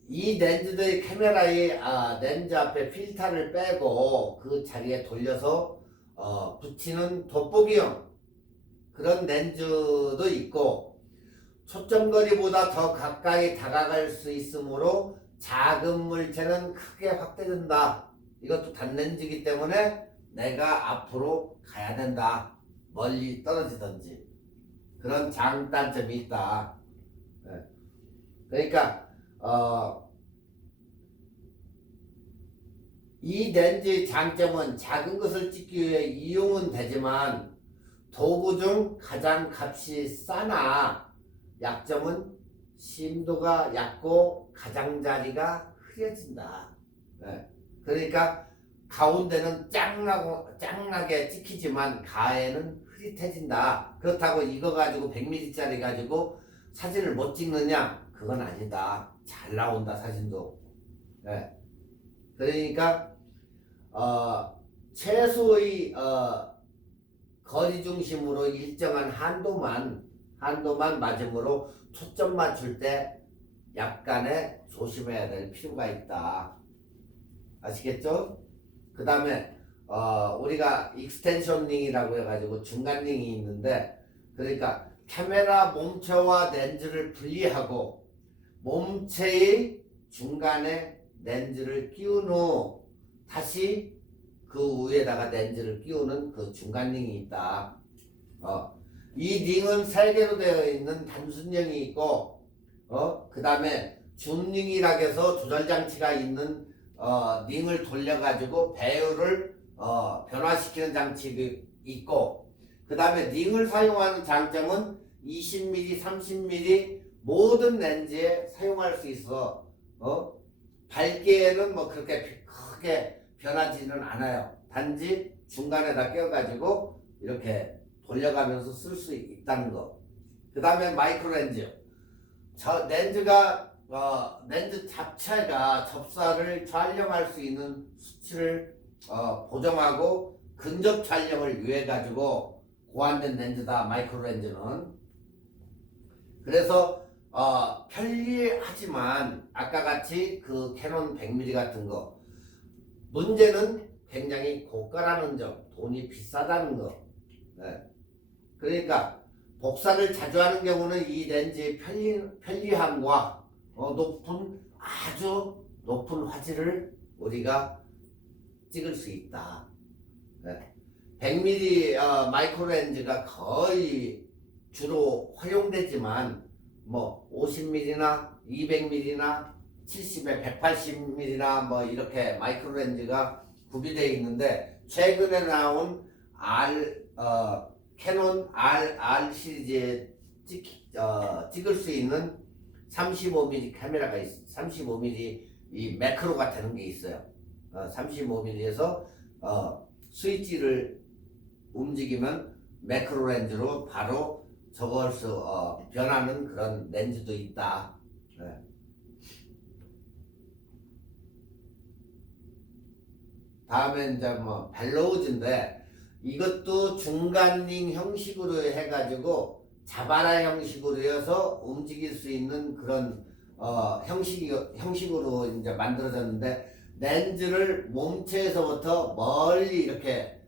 이 렌즈들의 카메라의 렌즈 앞에 필터를 빼고 그 자리에 돌려서 붙이는 돋보기형 그런 렌즈도 있고 초점거리보다 더 가까이 다가갈 수 있으므로 작은 물체는 크게 확대된다. 이것도 단렌즈이기 때문에 내가 앞으로 가야 된다. 멀리 떨어지든지 그런 장단점이 있다. 네. 그러니까 이 렌즈의 장점은 작은 것을 찍기 위해 이용은 되지만 도구 중 가장 값이 싸나 약점은 심도가 얕고 가장자리가 흐려진다. 네. 그러니까 가운데는 짱나게 찍히지만 가에는 흐릿해진다. 그렇다고 이거 가지고 100mm짜리 가지고 사진을 못 찍느냐? 그건 아니다. 잘 나온다 사진도. 예. 그러니까 최소의 거리 중심으로 일정한 한도만 맞음으로 초점 맞출 때 약간의 조심해야 될 필요가 있다. 아시겠죠? 그 다음에 우리가 익스텐션 링이라고 해가지고 중간 링이 있는데, 그러니까 카메라 몸체와 렌즈를 분리하고 몸체의 중간에 렌즈를 끼운 후 다시 그 위에다가 렌즈를 끼우는 그 중간 링이 있다. 이 링은 세 개로 되어 있는 단순형이 있고, 그 다음에 줌링이라 해서 조절장치가 있는 링을 돌려가지고 배율을 변화시키는 장치가 있고, 그 다음에 링을 사용하는 장점은 20mm, 30mm 모든 렌즈에 사용할 수 있어. 밝기에는 뭐 그렇게 크게 변하지는 않아요. 단지 중간에다 껴가지고 이렇게 돌려가면서 쓸 수 있다는 거. 그 다음에 마이크로 렌즈. 저 렌즈가 렌즈 자체가 접사를 촬영할 수 있는 수치를 보정하고 근접 촬영을 위해 가지고 고안된 렌즈다, 마이크로 렌즈는. 그래서 편리하지만 아까 같이 그 캐논 100mm 같은 거 문제는 굉장히 고가라는 점, 돈이 비싸다는 거. 네. 그러니까 복사를 자주 하는 경우는 이 렌즈의 편리함과 아주 높은 화질을 우리가 찍을 수 있다. 네. 100mm 마이크로 렌즈가 거의 주로 활용되지만 뭐 50mm나 200mm나 70에 180mm나 뭐 이렇게 마이크로 렌즈가 구비되어 있는데, 최근에 나온 캐논 R 시리즈에 찍을 수 있는 35mm 카메라가 있어요. 35mm 이 매크로가 되는 게 있어요. 35mm에서 스위치를 움직이면 매크로 렌즈로 바로 저걸 변하는 그런 렌즈도 있다. 네. 다음에 이제 뭐 벨로우즈인데, 이것도 중간링 형식으로 해가지고 자바라 형식으로 해서 움직일 수 있는 그런 형식으로 이제 만들어졌는데, 렌즈를 몸체에서부터 멀리 이렇게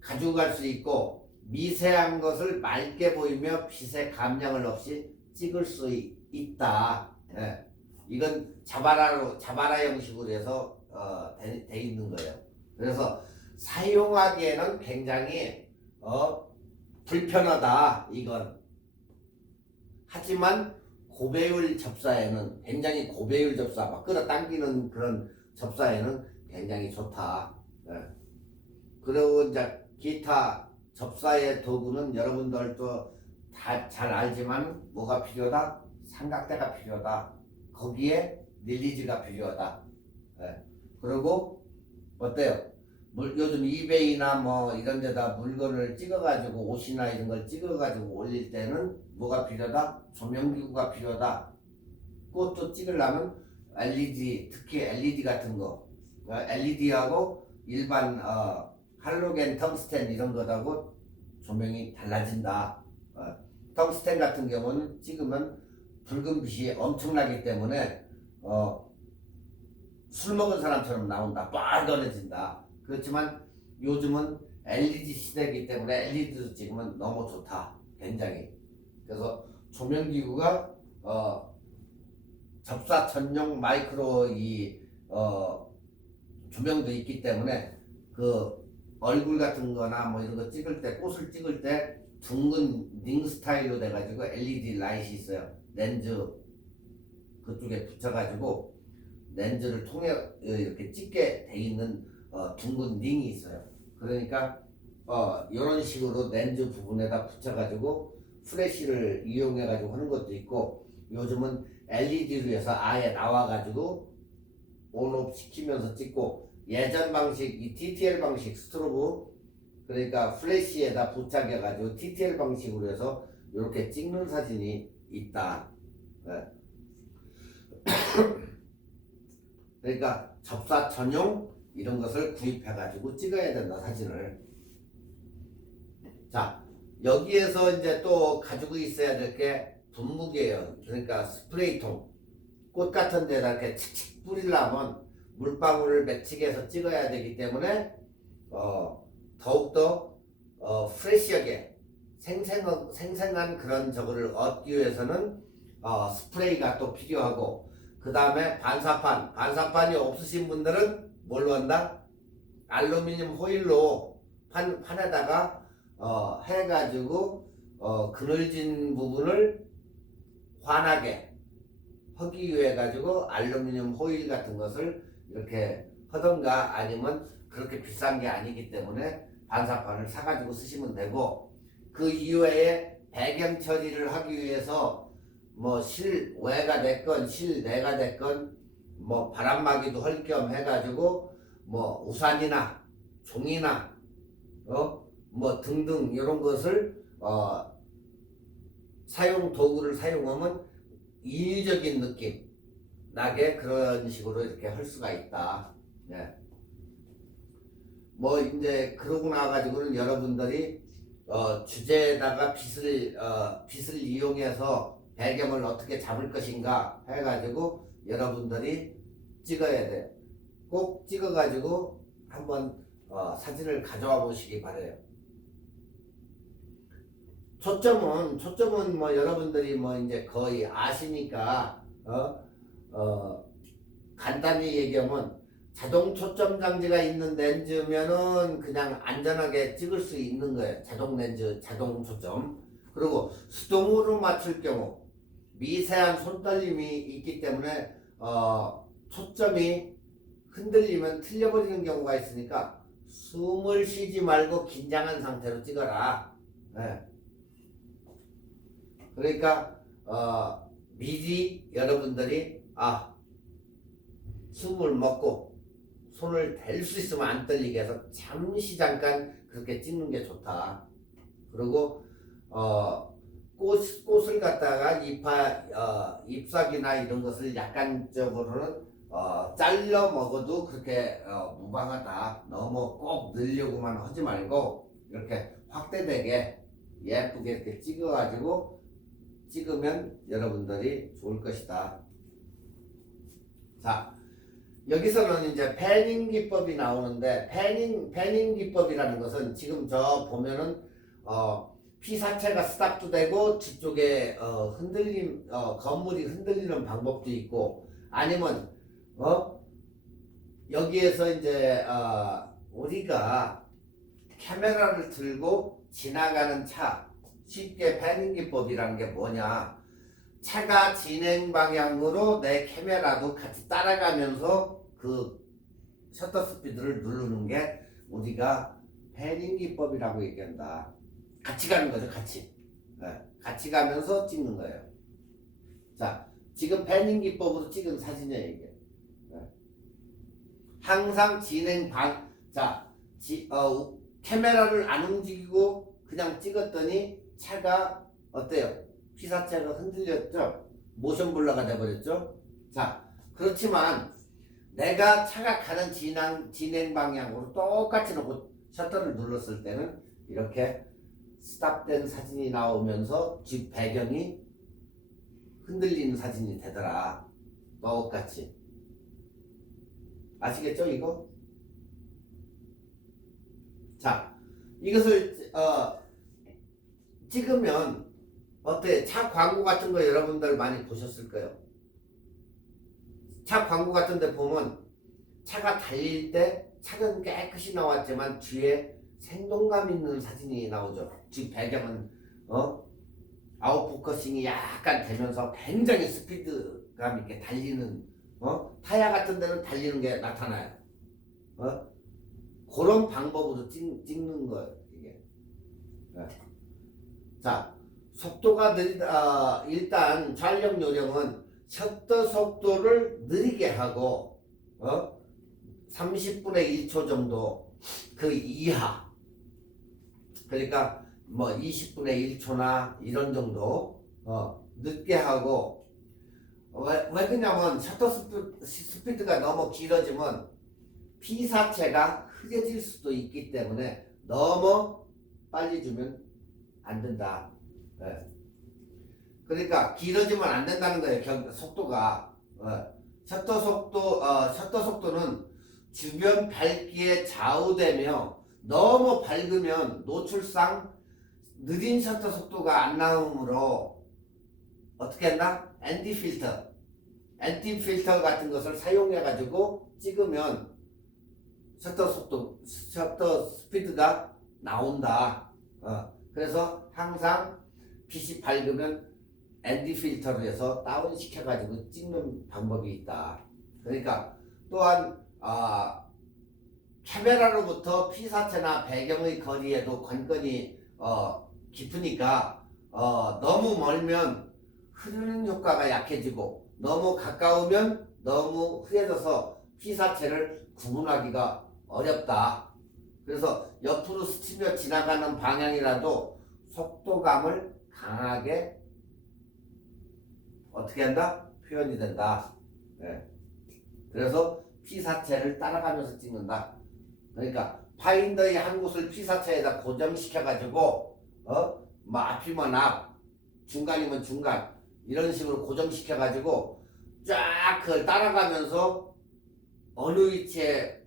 가지고 갈 수 있고, 미세한 것을 맑게 보이며 빛의 감량을 없이 찍을 수 있다. 예. 이건 자바라 형식으로 해서 돼 있는 거예요. 그래서 사용하기에는 굉장히 불편하다, 이건. 하지만 고배율 접사에는, 굉장히 고배율 접사, 막 끌어당기는 그런 접사에는 굉장히 좋다. 예. 그리고 이제 기타 접사의 도구는 여러분들도 다 잘 알지만 뭐가 필요하다? 삼각대가 필요하다. 거기에 릴리즈가 필요하다. 예. 그리고 어때요? 요즘 이베이나 뭐 이런 데다 물건을 찍어가지고 옷이나 이런 걸 찍어가지고 올릴 때는 뭐가 필요하다? 조명기구가 필요하다. 그것도 찍으려면 LED, 특히 LED 같은 거, LED하고 일반 할로겐 텅스텐 이런 거하고 조명이 달라진다. 텅스텐 같은 경우는 찍으면 붉은 빛이 엄청나기 때문에 술 먹은 사람처럼 나온다. 빨개진다. 그렇지만 요즘은 LED 시대이기 때문에 LED로 찍으면 너무 좋다. 굉장히. 그래서 조명기구가 접사 전용 마이크로 조명도 있기 때문에 그 얼굴 같은 거나 뭐 이런 거 찍을 때, 꽃을 찍을 때 둥근 링 스타일로 돼가지고 LED 라이트이 있어요. 렌즈 그쪽에 붙여가지고 렌즈를 통해 이렇게 찍게 돼 있는 둥근 링이 있어요. 그러니까 이런 식으로 렌즈 부분에다 붙여가지고 플래시를 이용해가지고 하는 것도 있고, 요즘은 LED로 해서 아예 나와가지고 온오프 시키면서 찍고, 예전 방식, 이 TTL 방식 스트로브, 그러니까 플래시에다 부착해가지고 TTL 방식으로 해서 이렇게 찍는 사진이 있다. 네. 그러니까 접사 전용 이런 것을 구입해 가지고 찍어야 된다, 사진을. 자, 여기에서 이제 또 가지고 있어야 될 게 분무기예요. 그러니까 스프레이통. 꽃 같은 데다 이렇게 칙칙 뿌리려면 물방울을 맺히게 해서 찍어야 되기 때문에 더욱더 프레시하게 생생한 그런 저거를 얻기 위해서는 스프레이가 또 필요하고, 그 다음에 반사판이 없으신 분들은 뭘로 한다? 알루미늄 호일로 판에다가 해가지고 그늘진 부분을 환하게 하기 위해 가지고 알루미늄 호일 같은 것을 이렇게 하던가, 아니면 그렇게 비싼 게 아니기 때문에 반사판을 사가지고 쓰시면 되고, 그 이외에 배경 처리를 하기 위해서 뭐 실외가 됐건 실내가 됐건 뭐 바람막이도 할 겸 해가지고 뭐 우산이나 종이나 뭐 등등 이런 것을 사용 도구를 사용하면 인위적인 느낌 나게 그런 식으로 이렇게 할 수가 있다. 네. 뭐 이제 그러고 나가지고는 여러분들이 주제에다가 빛을 이용해서 배경을 어떻게 잡을 것인가 해가지고 여러분들이 찍어야 돼. 꼭 찍어가지고 한번 사진을 가져와 보시기 바래요. 초점은 뭐 여러분들이 뭐 이제 거의 아시니까 간단히 얘기하면 자동 초점 장치가 있는 렌즈면은 그냥 안전하게 찍을 수 있는 거예요. 자동 렌즈, 자동 초점. 그리고 수동으로 맞출 경우 미세한 손떨림이 있기 때문에 초점이 흔들리면 틀려버리는 경우가 있으니까 숨을 쉬지 말고 긴장한 상태로 찍어라. 네. 그러니까 미리 여러분들이 숨을 먹고 손을 댈 수 있으면 안 떨리게 해서 잠시 잠깐 그렇게 찍는 게 좋다. 그리고 꽃을 갖다가 잎사귀나 이런 것을 약간적으로는 잘라 먹어도 그렇게 무방하다. 너무 꼭 넣으려고만 하지 말고 이렇게 확대되게 예쁘게 이렇게 찍으면 여러분들이 좋을 것이다. 자, 여기서는 이제 패닝 기법이 나오는데, 패닝 기법이라는 것은 지금 저 보면은 피사체가 스탑도 되고 뒤쪽에 건물이 흔들리는 방법도 있고, 아니면 여기에서 이제 우리가 카메라를 들고 지나가는 차, 쉽게 패닝 기법이라는 게 뭐냐, 차가 진행 방향으로 내 카메라도 같이 따라가면서 그 셔터 스피드를 누르는 게 우리가 패닝 기법이라고 얘기한다. 같이 가는 거죠, 같이. 네, 같이 가면서 찍는 거예요. 자, 지금 패닝 기법으로 찍은 사진이에요, 이게. 네. 항상 카메라를 안 움직이고 그냥 찍었더니 차가 어때요? 피사체가 흔들렸죠? 모션 블러가 돼버렸죠? 자, 그렇지만 내가 차가 가는 진행 방향으로 똑같이 놓고 셔터를 눌렀을 때는 이렇게 스탑된 사진이 나오면서 뒷 배경이 흔들리는 사진이 되더라. 똑같이. 아시겠죠, 이거? 자, 이것을 찍으면 어때? 차 광고 같은 거 여러분들 많이 보셨을 거예요. 차 광고 같은 데 보면 차가 달릴 때 차는 깨끗이 나왔지만 뒤에 생동감 있는 사진이 나오죠. 뒷 배경은 아웃포커싱이 약간 되면서 굉장히 스피드감 있게 달리는 타야 같은 데는 달리는 게 나타나요. 그런 방법으로 찍는 거예요, 이게. 네. 자, 속도가 느리다. 일단 촬영 요령은 셔터 속도를 느리게 하고 30분의 1초 정도 그 이하, 그러니까 뭐 20분의 1초나 이런 정도 늦게 하고, 왜 그러냐면 셔터 스피드가 너무 길어지면 피사체가 흐려질 수도 있기 때문에 너무 빨리 주면 안 된다. 예. 그러니까 길어지면 안 된다는 거예요. 속도가. 셔터 속도는 주변 밝기에 좌우되며 너무 밝으면 노출상 느린 셔터 속도가 안 나오므로 어떻게 했나? 엔티 필터 같은 것을 사용해 가지고 찍으면 셔터 스피드가 나온다. 그래서 항상 빛이 밝으면 엔티 필터를 해서 다운 시켜 가지고 찍는 방법이 있다. 그러니까 또한 카메라로부터 피사체나 배경의 거리에도 관건이 깊으니까 너무 멀면 흐르는 효과가 약해지고 너무 가까우면 너무 흐려져서 피사체를 구분하기가 어렵다. 그래서 옆으로 스치며 지나가는 방향이라도 속도감을 강하게 어떻게 한다? 표현이 된다. 네. 그래서 피사체를 따라가면서 찍는다. 그러니까 파인더의 한 곳을 피사체에다 고정시켜 가지고 뭐 앞이면 앞, 중간이면 중간 이런 식으로 고정시켜 가지고 쫙 그걸 따라가면서 어느 위치에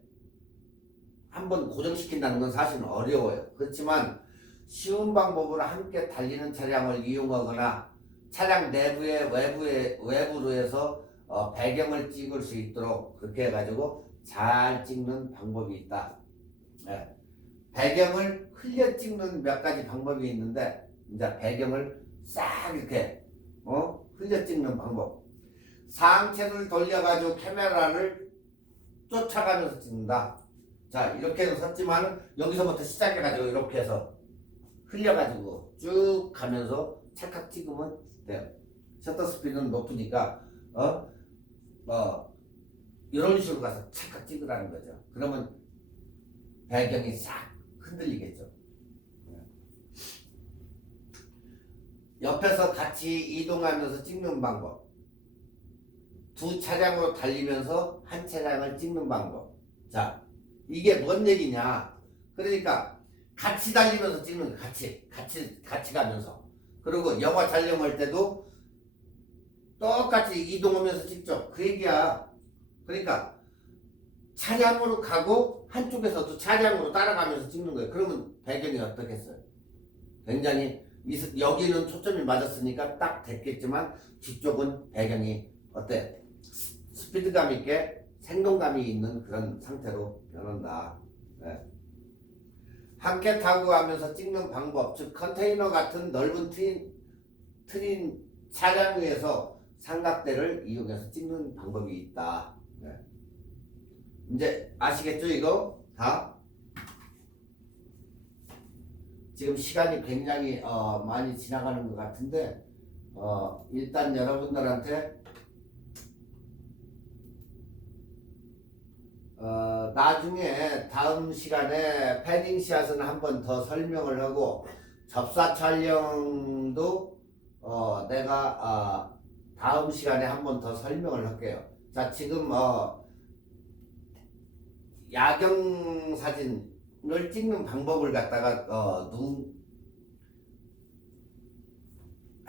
한번 고정시킨다는 건 사실은 어려워요. 그렇지만 쉬운 방법으로 함께 달리는 차량을 이용하거나 차량 내부에 외부로 해서 배경을 찍을 수 있도록 그렇게 해가지고 잘 찍는 방법이 있다. 네. 배경을 흘려 찍는 몇 가지 방법이 있는데 이제 배경을 싹 이렇게 흘려 찍는 방법. 상체를 돌려가지고 카메라를 쫓아가면서 찍는다. 자, 이렇게 해서 섰지만 여기서부터 시작해가지고 이렇게 해서 흘려가지고 쭉 가면서 찰칵 찍으면 돼요. 셔터 스피드는 높으니까 이런 식으로 가서 찰칵 찍으라는 거죠. 그러면 배경이 싹 흔들리겠죠. 옆에서 같이 이동하면서 찍는 방법. 두 차량으로 달리면서 한 차량을 찍는 방법. 자, 이게 뭔 얘기냐? 그러니까 같이 달리면서 찍는 거, 같이 가면서. 그리고 영화 촬영할 때도 똑같이 이동하면서 찍죠. 그 얘기야. 그러니까 차량으로 가고 한쪽에서도 차량으로 따라가면서 찍는 거예요. 그러면 배경이 어떻겠어요? 굉장히 여기는 초점이 맞았으니까 딱 됐겠지만 뒤쪽은 배경이 어때? 스피드감 있게 생동감이 있는 그런 상태로 변한다. 네. 함께 타고 가면서 찍는 방법, 즉 컨테이너 같은 넓은 트인 차량 위에서 삼각대를 이용해서 찍는 방법이 있다. 네. 이제 아시겠죠? 이거 다? 지금 시간이 굉장히 많이 지나가는 것 같은데 일단 여러분들한테 나중에 다음 시간에 패딩샷은 한 번 더 설명을 하고 접사 촬영도 내가 다음 시간에 한 번 더 설명을 할게요. 자, 지금 야경 사진을 찍는 방법을 갖다가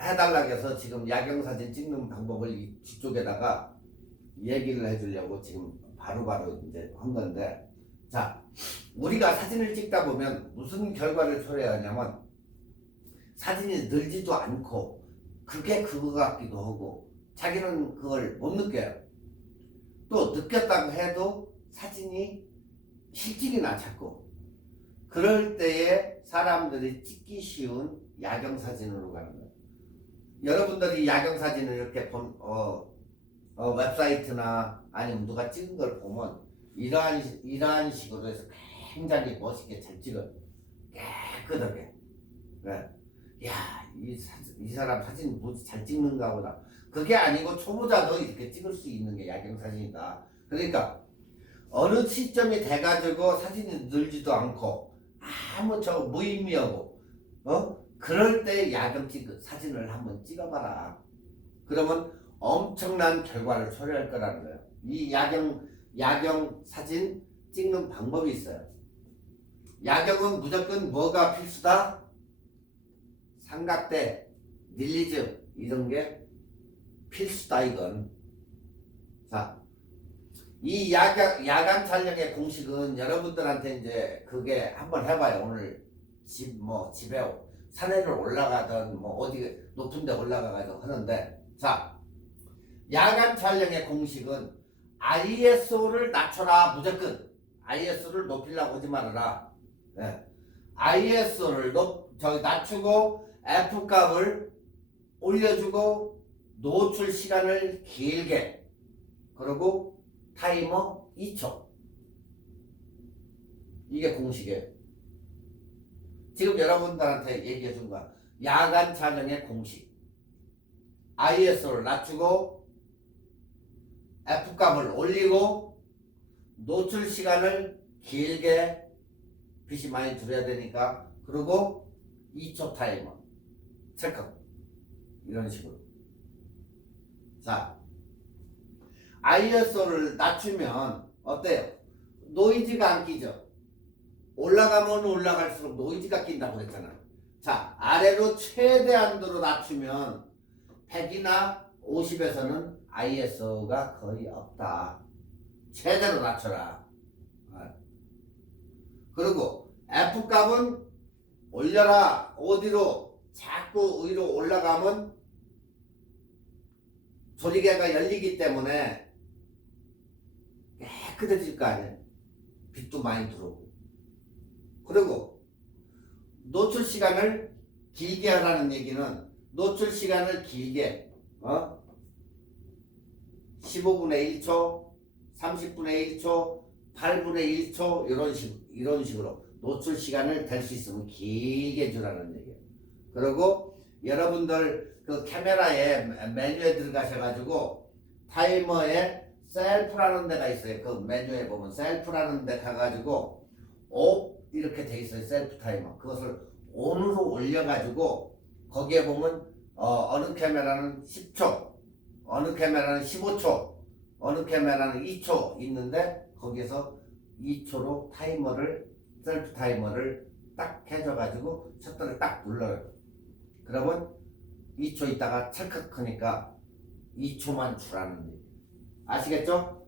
해달라고 해서 지금 야경 사진 찍는 방법을 이 뒤쪽에다가 얘기를 해주려고 지금 바로바로 이제 한 건데, 자, 우리가 사진을 찍다 보면 무슨 결과를 초래하냐면 사진이 늘지도 않고 그게 그거 같기도 하고 자기는 그걸 못 느껴요. 또 느꼈다고 해도 사진이 실질이나 찾고, 그럴 때에 사람들이 찍기 쉬운 야경 사진으로 가는 거예요. 여러분들이 야경 사진을 이렇게 웹사이트나 아니면 누가 찍은 걸 보면 이러한 식으로 해서 굉장히 멋있게 잘 찍어요. 깨끗하게. 네. 야, 이 사람 사진 뭐지 잘 찍는가 보다. 그게 아니고 초보자도 이렇게 찍을 수 있는 게 야경 사진이다. 그러니까 어느 시점이 돼가지고 사진이 늘지도 않고 아무 무의미하고 그럴 때 야경 사진을 한번 찍어봐라. 그러면 엄청난 결과를 초래할 거라는 거예요. 이 야경 사진 찍는 방법이 있어요. 야경은 무조건 뭐가 필수다? 삼각대, 닐리즈 이런 게 필수다 이건. 자, 이 야간 촬영의 공식은 여러분들한테 이제 그게 한번 해봐요. 오늘 집에 산에를 올라가든 어디 높은 데 올라가가지고 하는데, 자, 야간 촬영의 공식은 ISO를 낮춰라. 무조건 ISO를 높이려고 하지 말아라. 네. ISO를 낮추고 F값을 올려주고 노출 시간을 길게, 그리고 타이머 2초. 이게 공식이에요. 지금 여러분들한테 얘기해 준 거야. 야간 촬영의 공식. ISO를 낮추고 F값을 올리고 노출 시간을 길게, 빛이 많이 들어야 되니까, 그리고 2초 타이머 체크. 이런 식으로. 자, ISO를 낮추면 어때요? 노이즈가 안 끼죠? 올라가면 올라갈수록 노이즈가 낀다고 그랬잖아. 자, 아래로 최대한도로 낮추면 100이나 50에서는 ISO가 거의 없다. 최대로 낮춰라. 그리고 F값은 올려라. 어디로? 자꾸 위로 올라가면 조리개가 열리기 때문에 깨끗해질 거 아니에요. 빛도 많이 들어오고. 그리고 노출 시간을 길게 하라는 얘기는, 노출 시간을 길게 15분의 1초, 30분의 1초, 8분의 1초 이런 식으로 노출 시간을 될 수 있으면 길게 주라는 얘기예요. 그리고 여러분들 그 카메라에 메뉴에 들어가셔가지고 타이머에 셀프라는 데가 있어요. 그 메뉴에 보면 셀프라는 데 가가지고 옵 이렇게 돼 있어요. 셀프 타이머. 그것을 온으로 올려가지고 거기에 보면 어느 카메라는 10초, 어느 카메라는 15초, 어느 카메라는 2초 있는데, 거기에서 2초로 타이머를, 셀프 타이머를 딱 해줘가지고 셔터를 딱 눌러요. 그러면 2초 있다가 찰칵 하니까 2초만 주라는 얘기. 아시겠죠?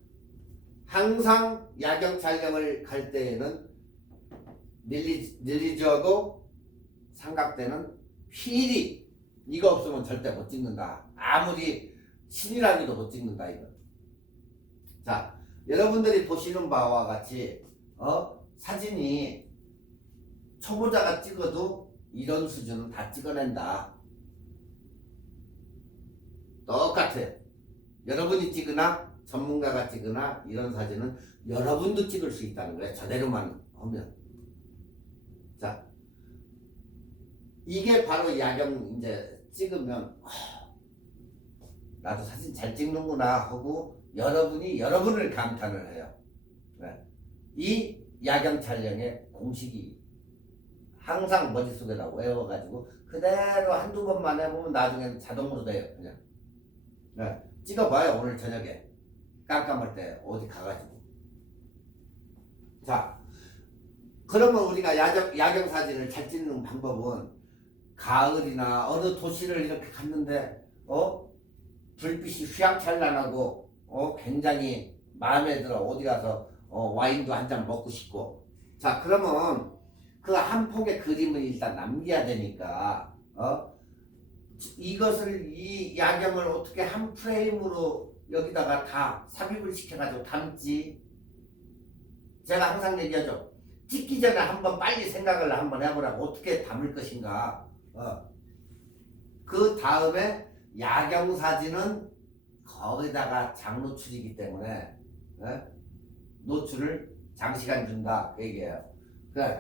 항상 야경 촬영을 갈 때에는 닐리즈하고 삼각대는 필히, 이거 없으면 절대 못 찍는다. 아무리 신이라기도 못 찍는다 이거. 자, 여러분들이 보시는 바와 같이 사진이 초보자가 찍어도 이런 수준은 다 찍어낸다. 똑같아요. 여러분이 찍으나 전문가가 찍으나 이런 사진은 여러분도 찍을 수 있다는 거예요. 저대로만 하면. 자, 이게 바로 야경 이제 찍으면 나도 사진 잘 찍는구나 하고 여러분이 여러분을 감탄을 해요. 네. 이 야경 촬영의 공식이 항상 머릿속에다 외워가지고 그대로 한두 번만 해보면 나중에는 자동으로 돼요. 그냥 네. 찍어봐요. 오늘 저녁에 깜깜할 때 어디 가가지고. 자, 그러면 우리가 야경 사진을 잘 찍는 방법은, 가을이나 어느 도시를 이렇게 갔는데 불빛이 휘황찬란하고 굉장히 마음에 들어. 어디 가서 와인도 한 잔 먹고 싶고. 자, 그러면 그 한 폭의 그림을 일단 남겨야 되니까 이것을, 이 야경을 어떻게 한 프레임으로 여기다가 다 삽입을 시켜가지고 담지. 제가 항상 얘기하죠. 찍기 전에 한번 빨리 생각을 한번 해보라고. 어떻게 담을 것인가. 그 다음에 야경 사진은 거기다가 장노출이기 때문에 노출을 장시간 준다 그 얘기예요. 그래.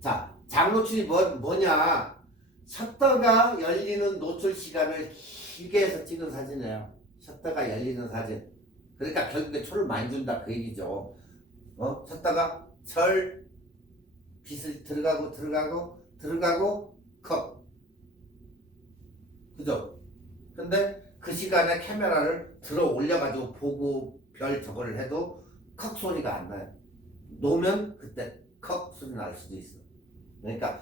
자, 장노출이 뭐냐? 셔터가 열리는 노출 시간을 길게 해서 찍은 사진이에요. 셔터가 열리는 사진. 그러니까 결국에 초를 많이 준다 그 얘기죠. 셔터가 빛을 들어가고 컷. 그죠? 근데 그 그 시간에 카메라를 들어 올려가지고 보고 별 저거를 해도 컥 소리가 안 나요. 놓으면 그때 컥 소리 날 수도 있어. 그러니까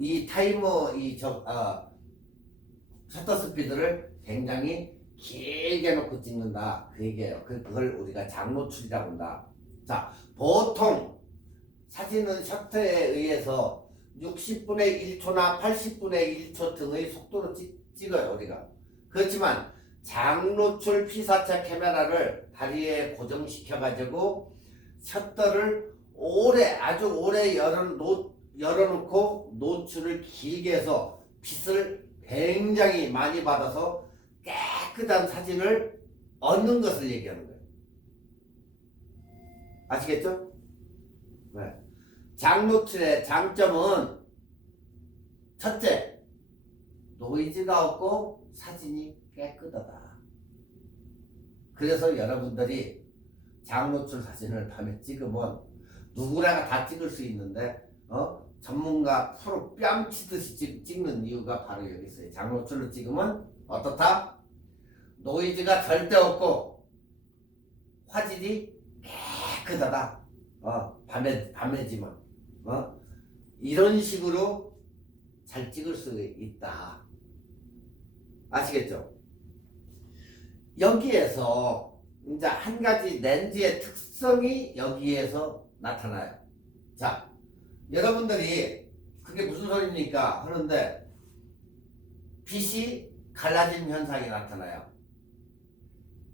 이 타이머 셔터 스피드를 굉장히 길게 놓고 찍는다 그 얘기예요. 그걸 우리가 장노출이라고 한다. 자, 보통 사진은 셔터에 의해서 60분의 1초나 80분의 1초 등의 속도로 찍어요 우리가. 그렇지만 장노출 피사체 카메라를 다리에 고정시켜 가지고 셔터를 아주 오래 열어놓고 노출을 길게 해서 빛을 굉장히 많이 받아서 깨끗한 사진을 얻는 것을 얘기하는 거예요. 아시겠죠? 네. 장노출의 장점은 첫째, 노이즈가 없고 사진이 깨끗하다. 그래서 여러분들이 장노출 사진을 밤에 찍으면 누구나 다 찍을 수 있는데 전문가 프로 뺨치듯이 찍는 이유가 바로 여기 있어요. 장노출로 찍으면 어떻다? 노이즈가 절대 없고 화질이 깨끗하다. 밤에지만 이런 식으로 잘 찍을 수 있다. 아시겠죠? 여기에서 이제 한 가지 렌즈의 특성이 여기에서 나타나요. 자, 여러분들이 그게 무슨 소리입니까? 하는데 빛이 갈라진 현상이 나타나요.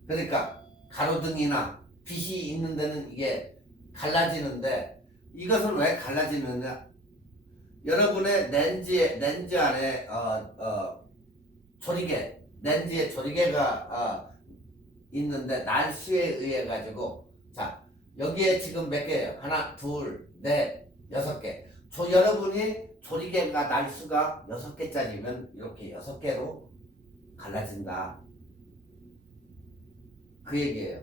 그러니까 가로등이나 빛이 있는 데는 이게 갈라지는데 이것은 왜 갈라지느냐? 여러분의 렌즈 안에 렌즈에 조리개가 있는데 날수에 의해 가지고 자 여기에 지금 몇 개예요? 하나, 둘, 넷, 6개. 여러분이 조리개가 날수가 6개짜리면 이렇게 6개로 갈라진다. 그 얘기예요.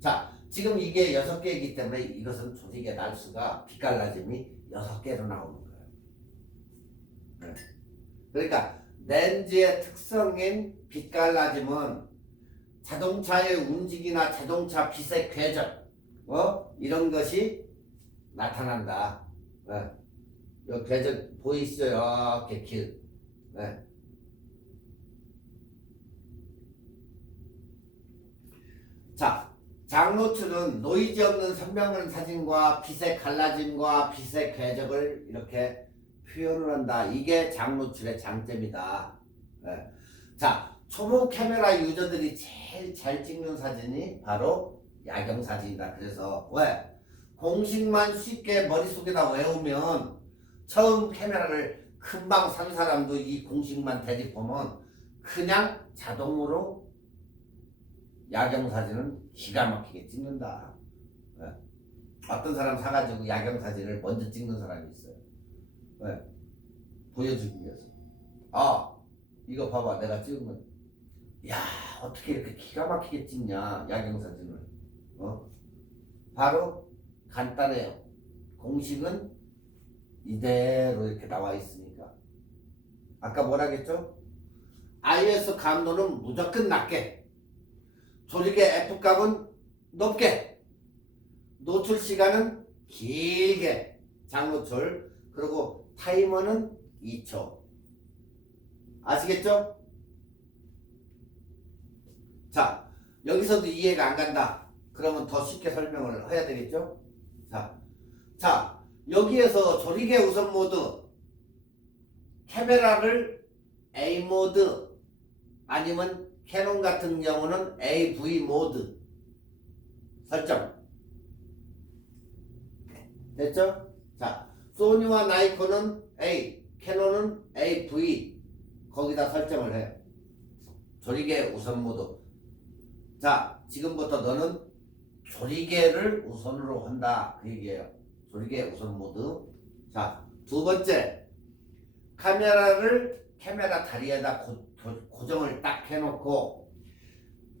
자, 지금 이게 6개이기 때문에 이것은 조리개 날수가 빛갈라짐이 6개로 나오는 거예요. 네. 그러니까 렌즈의 특성인 빛갈라짐은 자동차의 움직이나 자동차 빛의 궤적 이런 것이 나타난다. 네. 이 궤적 보이시죠? 이렇게 길. 네. 자, 장노출은 노이즈 없는 선명한 사진과 빛의 갈라짐과 빛의 궤적을 이렇게 표현을 한다. 이게 장노출의 장점이다. 네. 자, 초보 카메라 유저들이 제일 잘 찍는 사진이 바로 야경 사진이다. 그래서 왜? 공식만 쉽게 머릿속에다 외우면 처음 카메라를 금방 산 사람도 이 공식만 대입하면 그냥 자동으로 야경 사진은 기가 막히게 찍는다. 네. 어떤 사람 사가지고 야경 사진을 먼저 찍는 사람이 있어요. 네. 보여주기 위해서. 이거 봐봐. 내가 찍은 건. 야, 어떻게 이렇게 기가 막히게 찍냐, 야경 사진을. 바로 간단해요. 공식은 이대로 이렇게 나와 있으니까. 아까 뭐라 했죠? IS 감도는 무조건 낮게. 조리개 F값은 높게. 노출 시간은 길게. 장노출. 그리고 타이머는 2초. 아시겠죠? 자, 여기서도 이해가 안 간다. 그러면 더 쉽게 설명을 해야 되겠죠? 자, 여기에서 조리개 우선 모드, 카메라를 A 모드, 아니면 캐논 같은 경우는 AV 모드 설정. 됐죠? 자, 소니와 나이콘은 A, 캐논은 AV, 거기다 설정을 해요. 조리개 우선 모드. 자, 지금부터 너는 조리개를 우선으로 한다. 그 얘기예요. 조리개 우선 모드. 자, 두 번째. 카메라 다리에다 고정을 딱 해놓고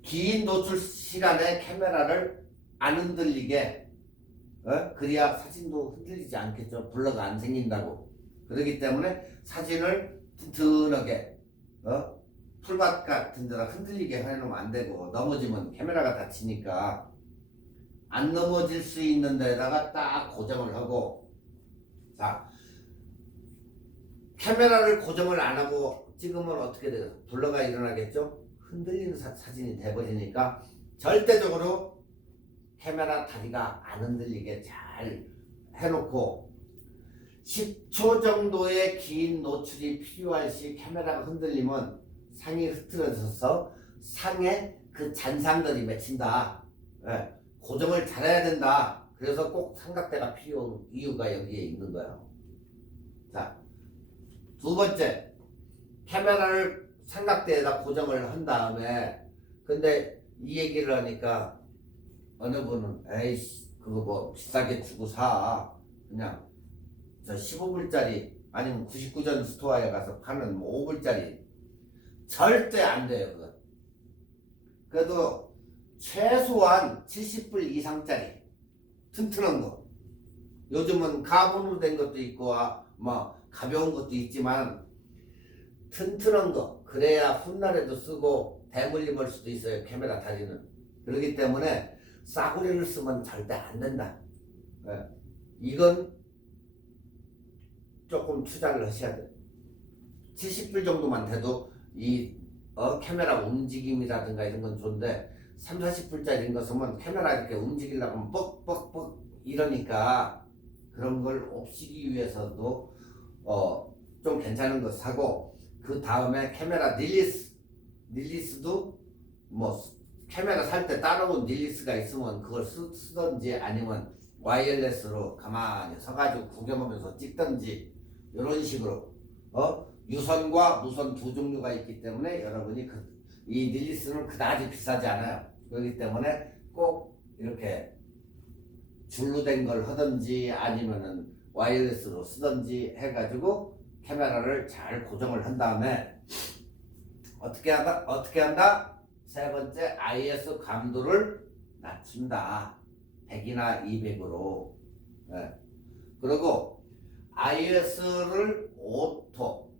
긴 노출 시간에 카메라를 안 흔들리게 그래야 사진도 흔들리지 않겠죠. 블러가 안 생긴다고. 그렇기 때문에 사진을 튼튼하게 풀밭 같은 데다 흔들리게 해놓으면 안 되고, 넘어지면 카메라가 다치니까 안 넘어질 수 있는 데다가 딱 고정을 하고. 자, 카메라를 고정을 안 하고 찍으면 어떻게 돼요? 블러가 일어나겠죠? 흔들리는 사진이 돼버리니까 절대적으로 카메라 다리가 안 흔들리게 잘 해놓고, 10초 정도의 긴 노출이 필요할 시 카메라가 흔들리면 상이 흐트러져서 상에 그 잔상들이 맺힌다. 예, 고정을 잘해야 된다. 그래서 꼭 삼각대가 필요한 이유가 여기에 있는 거예요. 자, 두 번째, 카메라를 삼각대에다 고정을 한 다음에, 근데 이 얘기를 하니까 어느 분은 에이씨 그거 뭐 비싸게 주고 사, 그냥 저 15불짜리 아니면 99전 스토어에 가서 파는 뭐 5불짜리. 절대 안 돼요. 그건. 그래도 최소한 70불 이상짜리 튼튼한 거. 요즘은 가본으로 된 것도 있고 뭐 가벼운 것도 있지만 튼튼한 거, 그래야 훗날에도 쓰고 대물림할 수도 있어요. 카메라 다리는. 그렇기 때문에 싸구려를 쓰면 절대 안 된다. 네. 이건 조금 투자를 하셔야 돼요. 70불 정도만 돼도 이 카메라 움직임이라든가 이런 건 좋은데, 3, 40불짜리인 거 쓰면 카메라 이렇게 움직이려고 하면 뻑뻑뻑 이러니까, 그런 걸 없애기 위해서도 좀 괜찮은 거 사고, 그 다음에 카메라 릴리스도 뭐 카메라 살 때 따로 릴리스가 있으면 그걸 쓰던지, 아니면 와이어레스로 가만히 서가지고 구경하면서 찍던지, 이런 식으로 유선과 무선 두 종류가 있기 때문에 여러분이 이 릴리스는 그다지 비싸지 않아요. 그렇기 때문에 꼭 이렇게 줄로 된 걸 하든지 아니면은 와이어레스로 쓰든지 해가지고 카메라를 잘 고정을 한 다음에 어떻게 한다? 세 번째, IS 감도를 낮춘다. 100이나 200으로. 네. 그리고 IS를 오토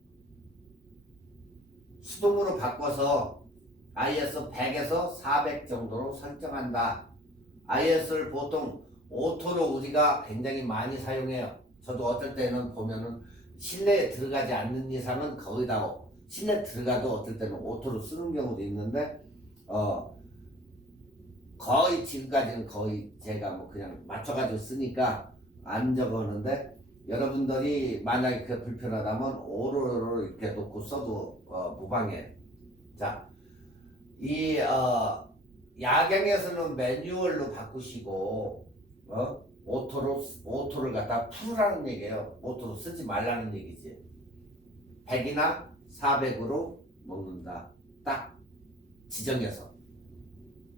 수동으로 바꿔서 IS 100에서 400 정도로 설정한다. IS를 보통 오토로 우리가 굉장히 많이 사용해요. 저도 어떨 때는 보면은 실내에 들어가지 않는 이상은 거의 다, 실내 들어가도 어떨 때는 오토로 쓰는 경우도 있는데, 거의 지금까지는 거의 제가 뭐 그냥 맞춰가지고 쓰니까 안 적었는데, 여러분들이 만약에 그 불편하다면 오로로 이렇게 놓고 써도 무방해요. 자, 이 야경에서는 매뉴얼로 바꾸시고 오토를 갖다 풀라는 얘기예요. 오토로 쓰지 말라는 얘기지. 100이나 400으로 먹는다. 딱 지정해서.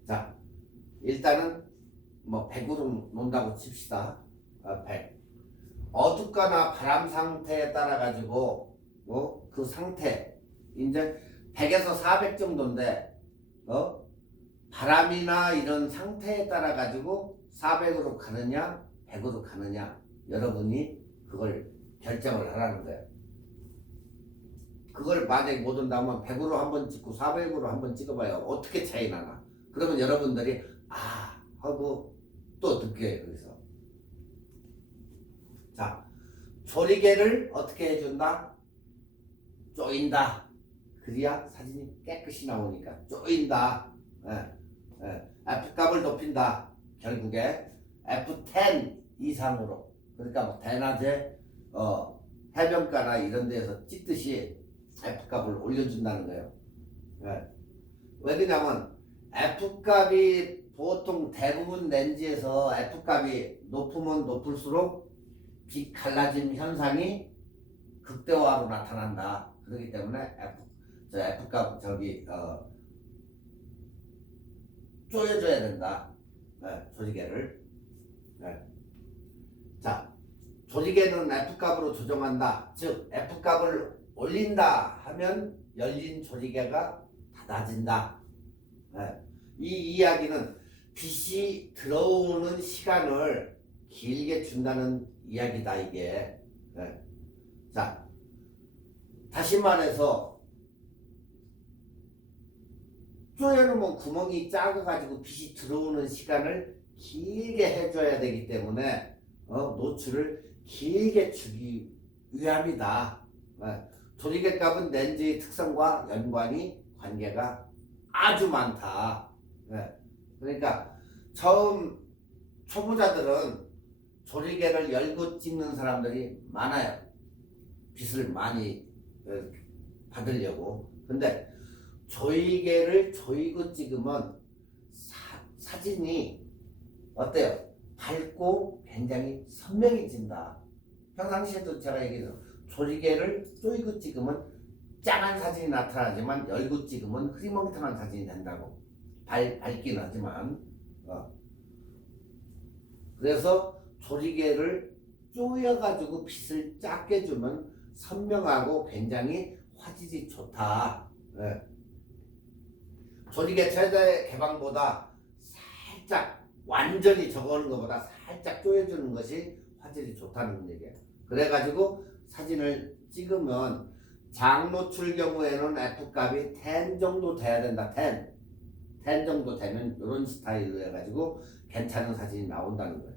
자, 일단은 뭐 100으로 논다고 칩시다. 100. 어둡거나 바람 상태에 따라 가지고 그 상태 이제 100에서 400 정도인데 바람이나 이런 상태에 따라 가지고 400으로 가느냐 100으로 가느냐, 여러분이 그걸 결정을 하라는 거예요. 그걸 만약에 못 온다면 100으로 한번 찍고 400으로 한번 찍어봐요. 어떻게 차이 나나. 그러면 여러분들이 하고 또 느껴요. 그래서 자, 조리개를 어떻게 해준다? 조인다. 그래야 사진이 깨끗이 나오니까 조인다. F값을 높인다. 결국에 F10 이상으로. 그러니까 뭐 대낮에 해변가나 이런 데에서 찍듯이 F값을 올려준다는 거예요. 왜 그러냐면 F값이 보통 대부분 렌즈에서 F값이 높으면 높을수록 빛 갈라짐 현상이 극대화로 나타난다. 그렇기 때문에 F값 조여줘야 된다. 조리개를. 자, 조리개는 F값으로 조정한다. 즉 F값을 올린다 하면 열린 조리개가 닫아진다. 이 이야기는 빛이 들어오는 시간을 길게 준다는 이야기다, 이게. 자, 다시 말해서 조여놓으면 구멍이 작아가지고 빛이 들어오는 시간을 길게 해줘야 되기 때문에 노출을 길게 주기 위함이다. 조리개값은 렌즈의 특성과 연관이 관계가 아주 많다. 그러니까 처음 초보자들은 조리개를 열고 찍는 사람들이 많아요. 빛을 많이 받으려고. 근데 조리개를 조이고 찍으면 사진이 어때요? 밝고 굉장히 선명해진다. 평상시에도 제가 얘기해서 조리개를 조이고 찍으면 짠한 사진이 나타나지만 열고 찍으면 흐리멍텅한 사진이 된다고. 밝긴 하지만 그래서 조리개를 조여가지고 빛을 작게 주면 선명하고 굉장히 화질이 좋다. 조리개 최대 개방보다 살짝 완전히 적어오는 것보다 살짝 조여주는 것이 화질이 좋다는 얘기예요. 그래가지고 사진을 찍으면 장노출 경우에는 F값이 10 정도 돼야 된다. 10 정도 되면 이런 스타일로 해가지고 괜찮은 사진이 나온다는 거예요.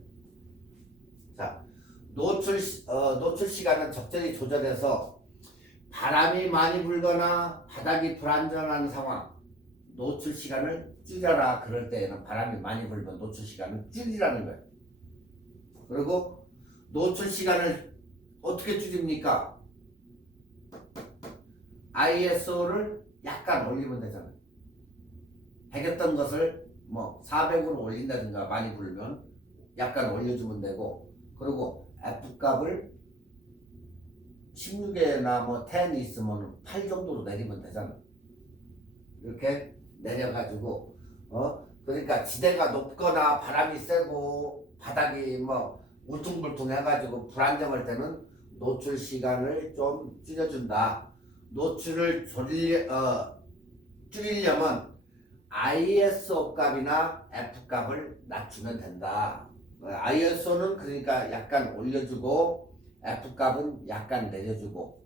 자, 노출 시간은 적절히 조절해서 바람이 많이 불거나 바닥이 불안전한 상황, 노출 시간을 줄여라. 그럴 때에는 바람이 많이 불면 노출 시간을 줄이라는 거예요. 그리고 노출 시간을 어떻게 줄입니까? ISO를 약간 올리면 되잖아요. 100이었던 것을 뭐 400으로 올린다든가 많이 불면 약간 올려주면 되고, 그리고 F값을 16에나 뭐 10이 있으면 8 정도로 내리면 되잖아. 이렇게 내려가지고 그러니까 지대가 높거나 바람이 세고 바닥이 뭐 울퉁불퉁 해가지고 불안정할 때는 노출 시간을 좀 줄여준다. 노출을 줄이려면 ISO 값이나 F 값을 낮추면 된다. ISO는 그러니까 약간 올려주고 F 값은 약간 내려주고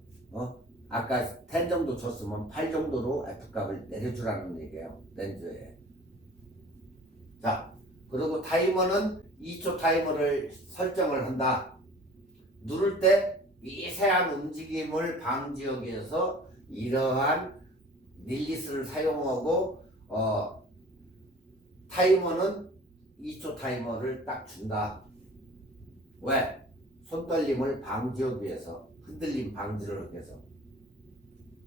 아까 10 정도 줬으면 8 정도로 F 값을 내려주라는 얘기예요. 렌즈에. 자, 그리고 타이머는 2초 타이머를 설정을 한다. 누를 때 미세한 움직임을 방지하기 위해서 이러한 릴리스를 사용하고 타이머는 2초 타이머를 딱 준다. 왜? 손떨림을 방지하기 위해서, 흔들림 방지를 하기 위해서.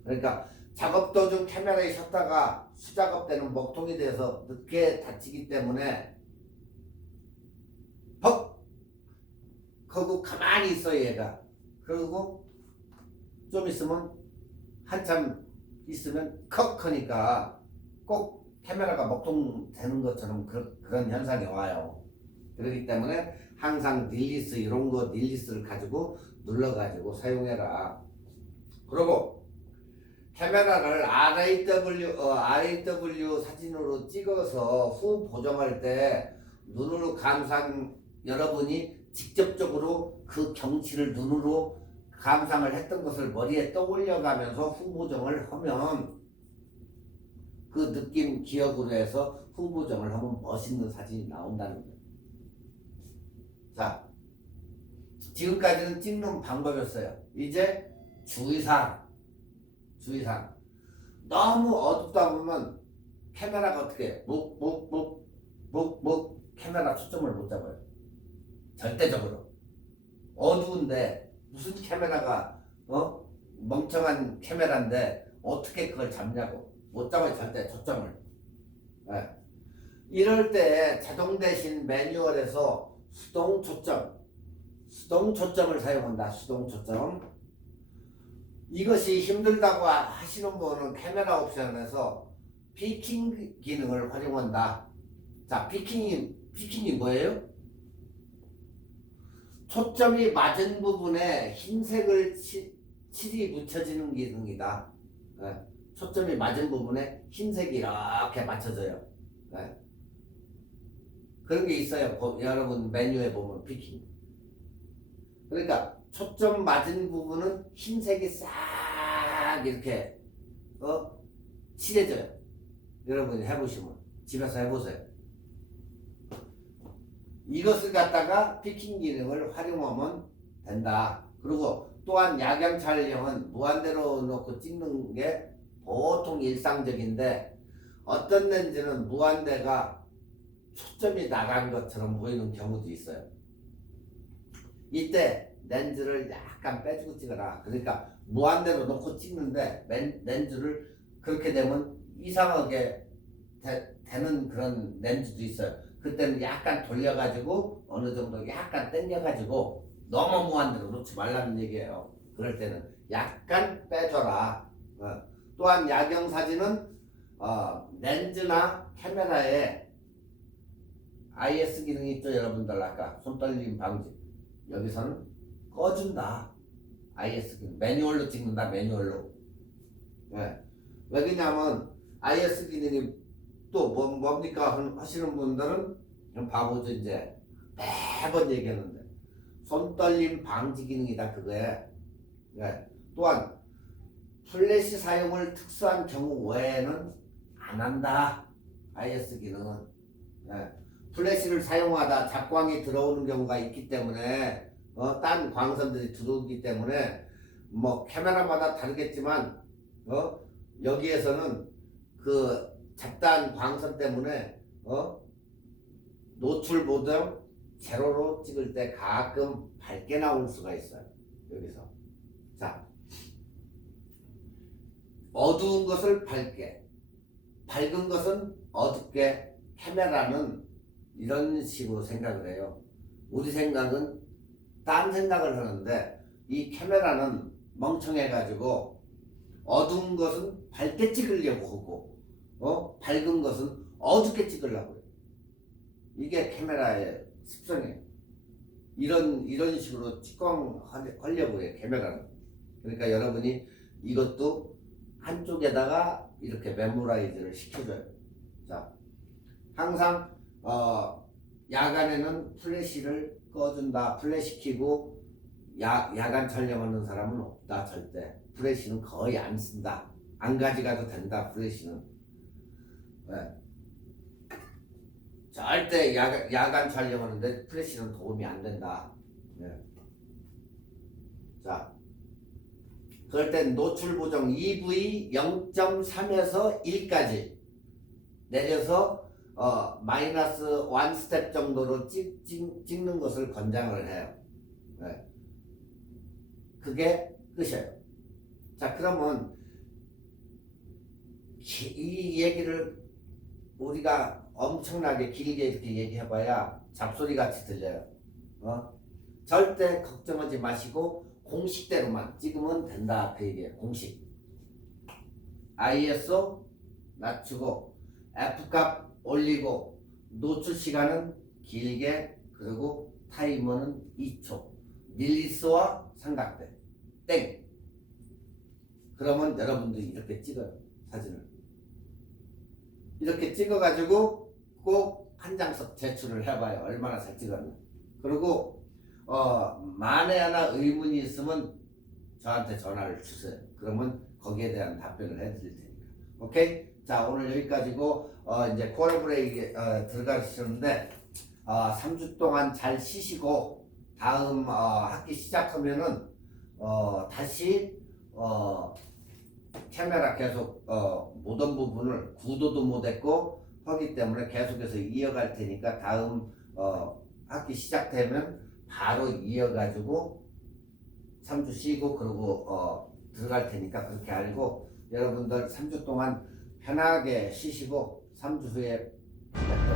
그러니까 작업 도중 카메라에 셨다가 수작업 때는 먹통이 돼서 늦게 다치기 때문에 그러고 가만히 있어 얘가. 그리고 좀 있으면 한참 있으면 컥 하니까 꼭 카메라가 먹통 되는 것처럼 그런 현상이 와요. 그렇기 때문에 항상 릴리스 이런 거 릴리스를 가지고 눌러가지고 사용해라. 그리고 카메라를 RAW 사진으로 찍어서 후 보정할 때 눈으로 여러분이 직접적으로 그 경치를 눈으로 감상을 했던 것을 머리에 떠올려가면서 후 보정을 하면 그 느낌 기억으로 해서 후 보정을 하면 멋있는 사진이 나온다는 거예요. 자, 지금까지는 찍는 방법이었어요. 이제 주의사항. 너무 어둡다 보면 카메라가 어떻게 해? 카메라 초점을 못 잡아요. 절대적으로. 어두운데 무슨 카메라가 멍청한 카메라인데 어떻게 그걸 잡냐고. 못 잡아요. 절대 초점을. 이럴 때 자동 대신 매뉴얼에서 수동 초점을 사용한다. 수동 초점. 이것이 힘들다고 하시는 분은 카메라 옵션에서 피킹 기능을 활용한다. 자, 피킹이 뭐예요? 초점이 맞은 부분에 흰색을 칠이 묻혀지는 기능이다. 초점이 맞은 부분에 흰색이 이렇게 맞춰져요. 그런 게 있어요. 여러분 메뉴에 보면 피킹. 그러니까 초점 맞은 부분은 흰색이 싹 이렇게 칠해져요. 여러분이 해보시면 집에서 해보세요. 이것을 갖다가 피킹 기능을 활용하면 된다. 그리고 또한 야경 촬영은 무한대로 놓고 찍는 게 보통 일상적인데 어떤 렌즈는 무한대가 초점이 나간 것처럼 보이는 경우도 있어요. 이때 렌즈를 약간 빼주고 찍어라. 그러니까 무한대로 놓고 찍는데 렌즈를 그렇게 되면 이상하게 되는 그런 렌즈도 있어요. 그때는 약간 돌려가지고 어느 정도 약간 당겨가지고 너무 무한대로 놓지 말라는 얘기예요. 그럴 때는 약간 빼줘라. 또한 야경 사진은 렌즈나 카메라에 IS 기능이 있죠. 여러분들 아까 손떨림 방지 여기서는 꺼준다. IS 기능 매뉴얼로 찍는다. 매뉴얼로. 왜 그러냐면 IS 기능이 또 뭡니까 하시는 분들은 바보죠. 이제 매번 얘기하는데 손떨림 방지 기능이다 그거에. 또한 플래시 사용을 특수한 경우 외에는 안 한다. IS 기능은. 플래시를 사용하다 작광이 들어오는 경우가 있기 때문에 딴 광선들이 들어오기 때문에 뭐 카메라마다 다르겠지만 여기에서는 그 잡다한 광선 때문에 노출 보정 제로로 찍을 때 가끔 밝게 나올 수가 있어요. 여기서 자 어두운 것을 밝게 밝은 것은 어둡게 카메라는 이런 식으로 생각을 해요. 우리 생각은 딴 생각을 하는데 이 카메라는 멍청해가지고 어두운 것은 밝게 찍으려고 하고 밝은 것은 어둡게 찍으려고 해요. 이게 카메라의 습성이에요. 이런 식으로 찍광하려고 해요. 카메라는. 그러니까 여러분이 이것도 한쪽에다가 이렇게 메모라이즈를 시켜줘요. 자, 항상 야간에는 플래시를 꺼준다. 플래시 켜고 야간 촬영하는 사람은 없다. 절대. 플래시는 거의 안 쓴다. 안 가져가도 된다. 플래시는. 절대 야간 촬영하는데 플래시는 도움이 안 된다. 자, 그럴 땐 노출 보정 EV 0.3에서 1까지 내려서 마이너스 1 스텝 정도로 찍는 것을 권장을 해요. 그게 끝이에요. 자, 그러면 이 얘기를 우리가 엄청나게 길게 이렇게 얘기해봐야 잡소리 같이 들려요. 절대 걱정하지 마시고 공식대로만 찍으면 된다. 그 얘기예요. 공식. ISO 낮추고 F값 올리고 노출 시간은 길게 그리고 타이머는 2초 밀리스와 삼각대 땡. 그러면 여러분들이 이렇게 찍어요. 사진을 이렇게 찍어가지고 꼭 한 장씩 제출을 해봐요. 얼마나 잘 찍었나. 그리고 만에 하나 의문이 있으면 저한테 전화를 주세요. 그러면 거기에 대한 답변을 해드릴 테니까. 오케이? 자, 오늘 여기까지고 이제 코어 브레이크 들어가시는데 3주 동안 잘 쉬시고 다음 학기 시작하면은 다시 카메라 계속 모든 부분을 구도도 못했고 하기 때문에 계속해서 이어갈 테니까 다음 학기 시작되면 바로 이어가지고 3주 쉬고 그러고 들어갈 테니까 그렇게 알고 여러분들 3주 동안 편하게 쉬시고 3주 후에 뵙도록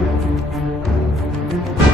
하겠습니다.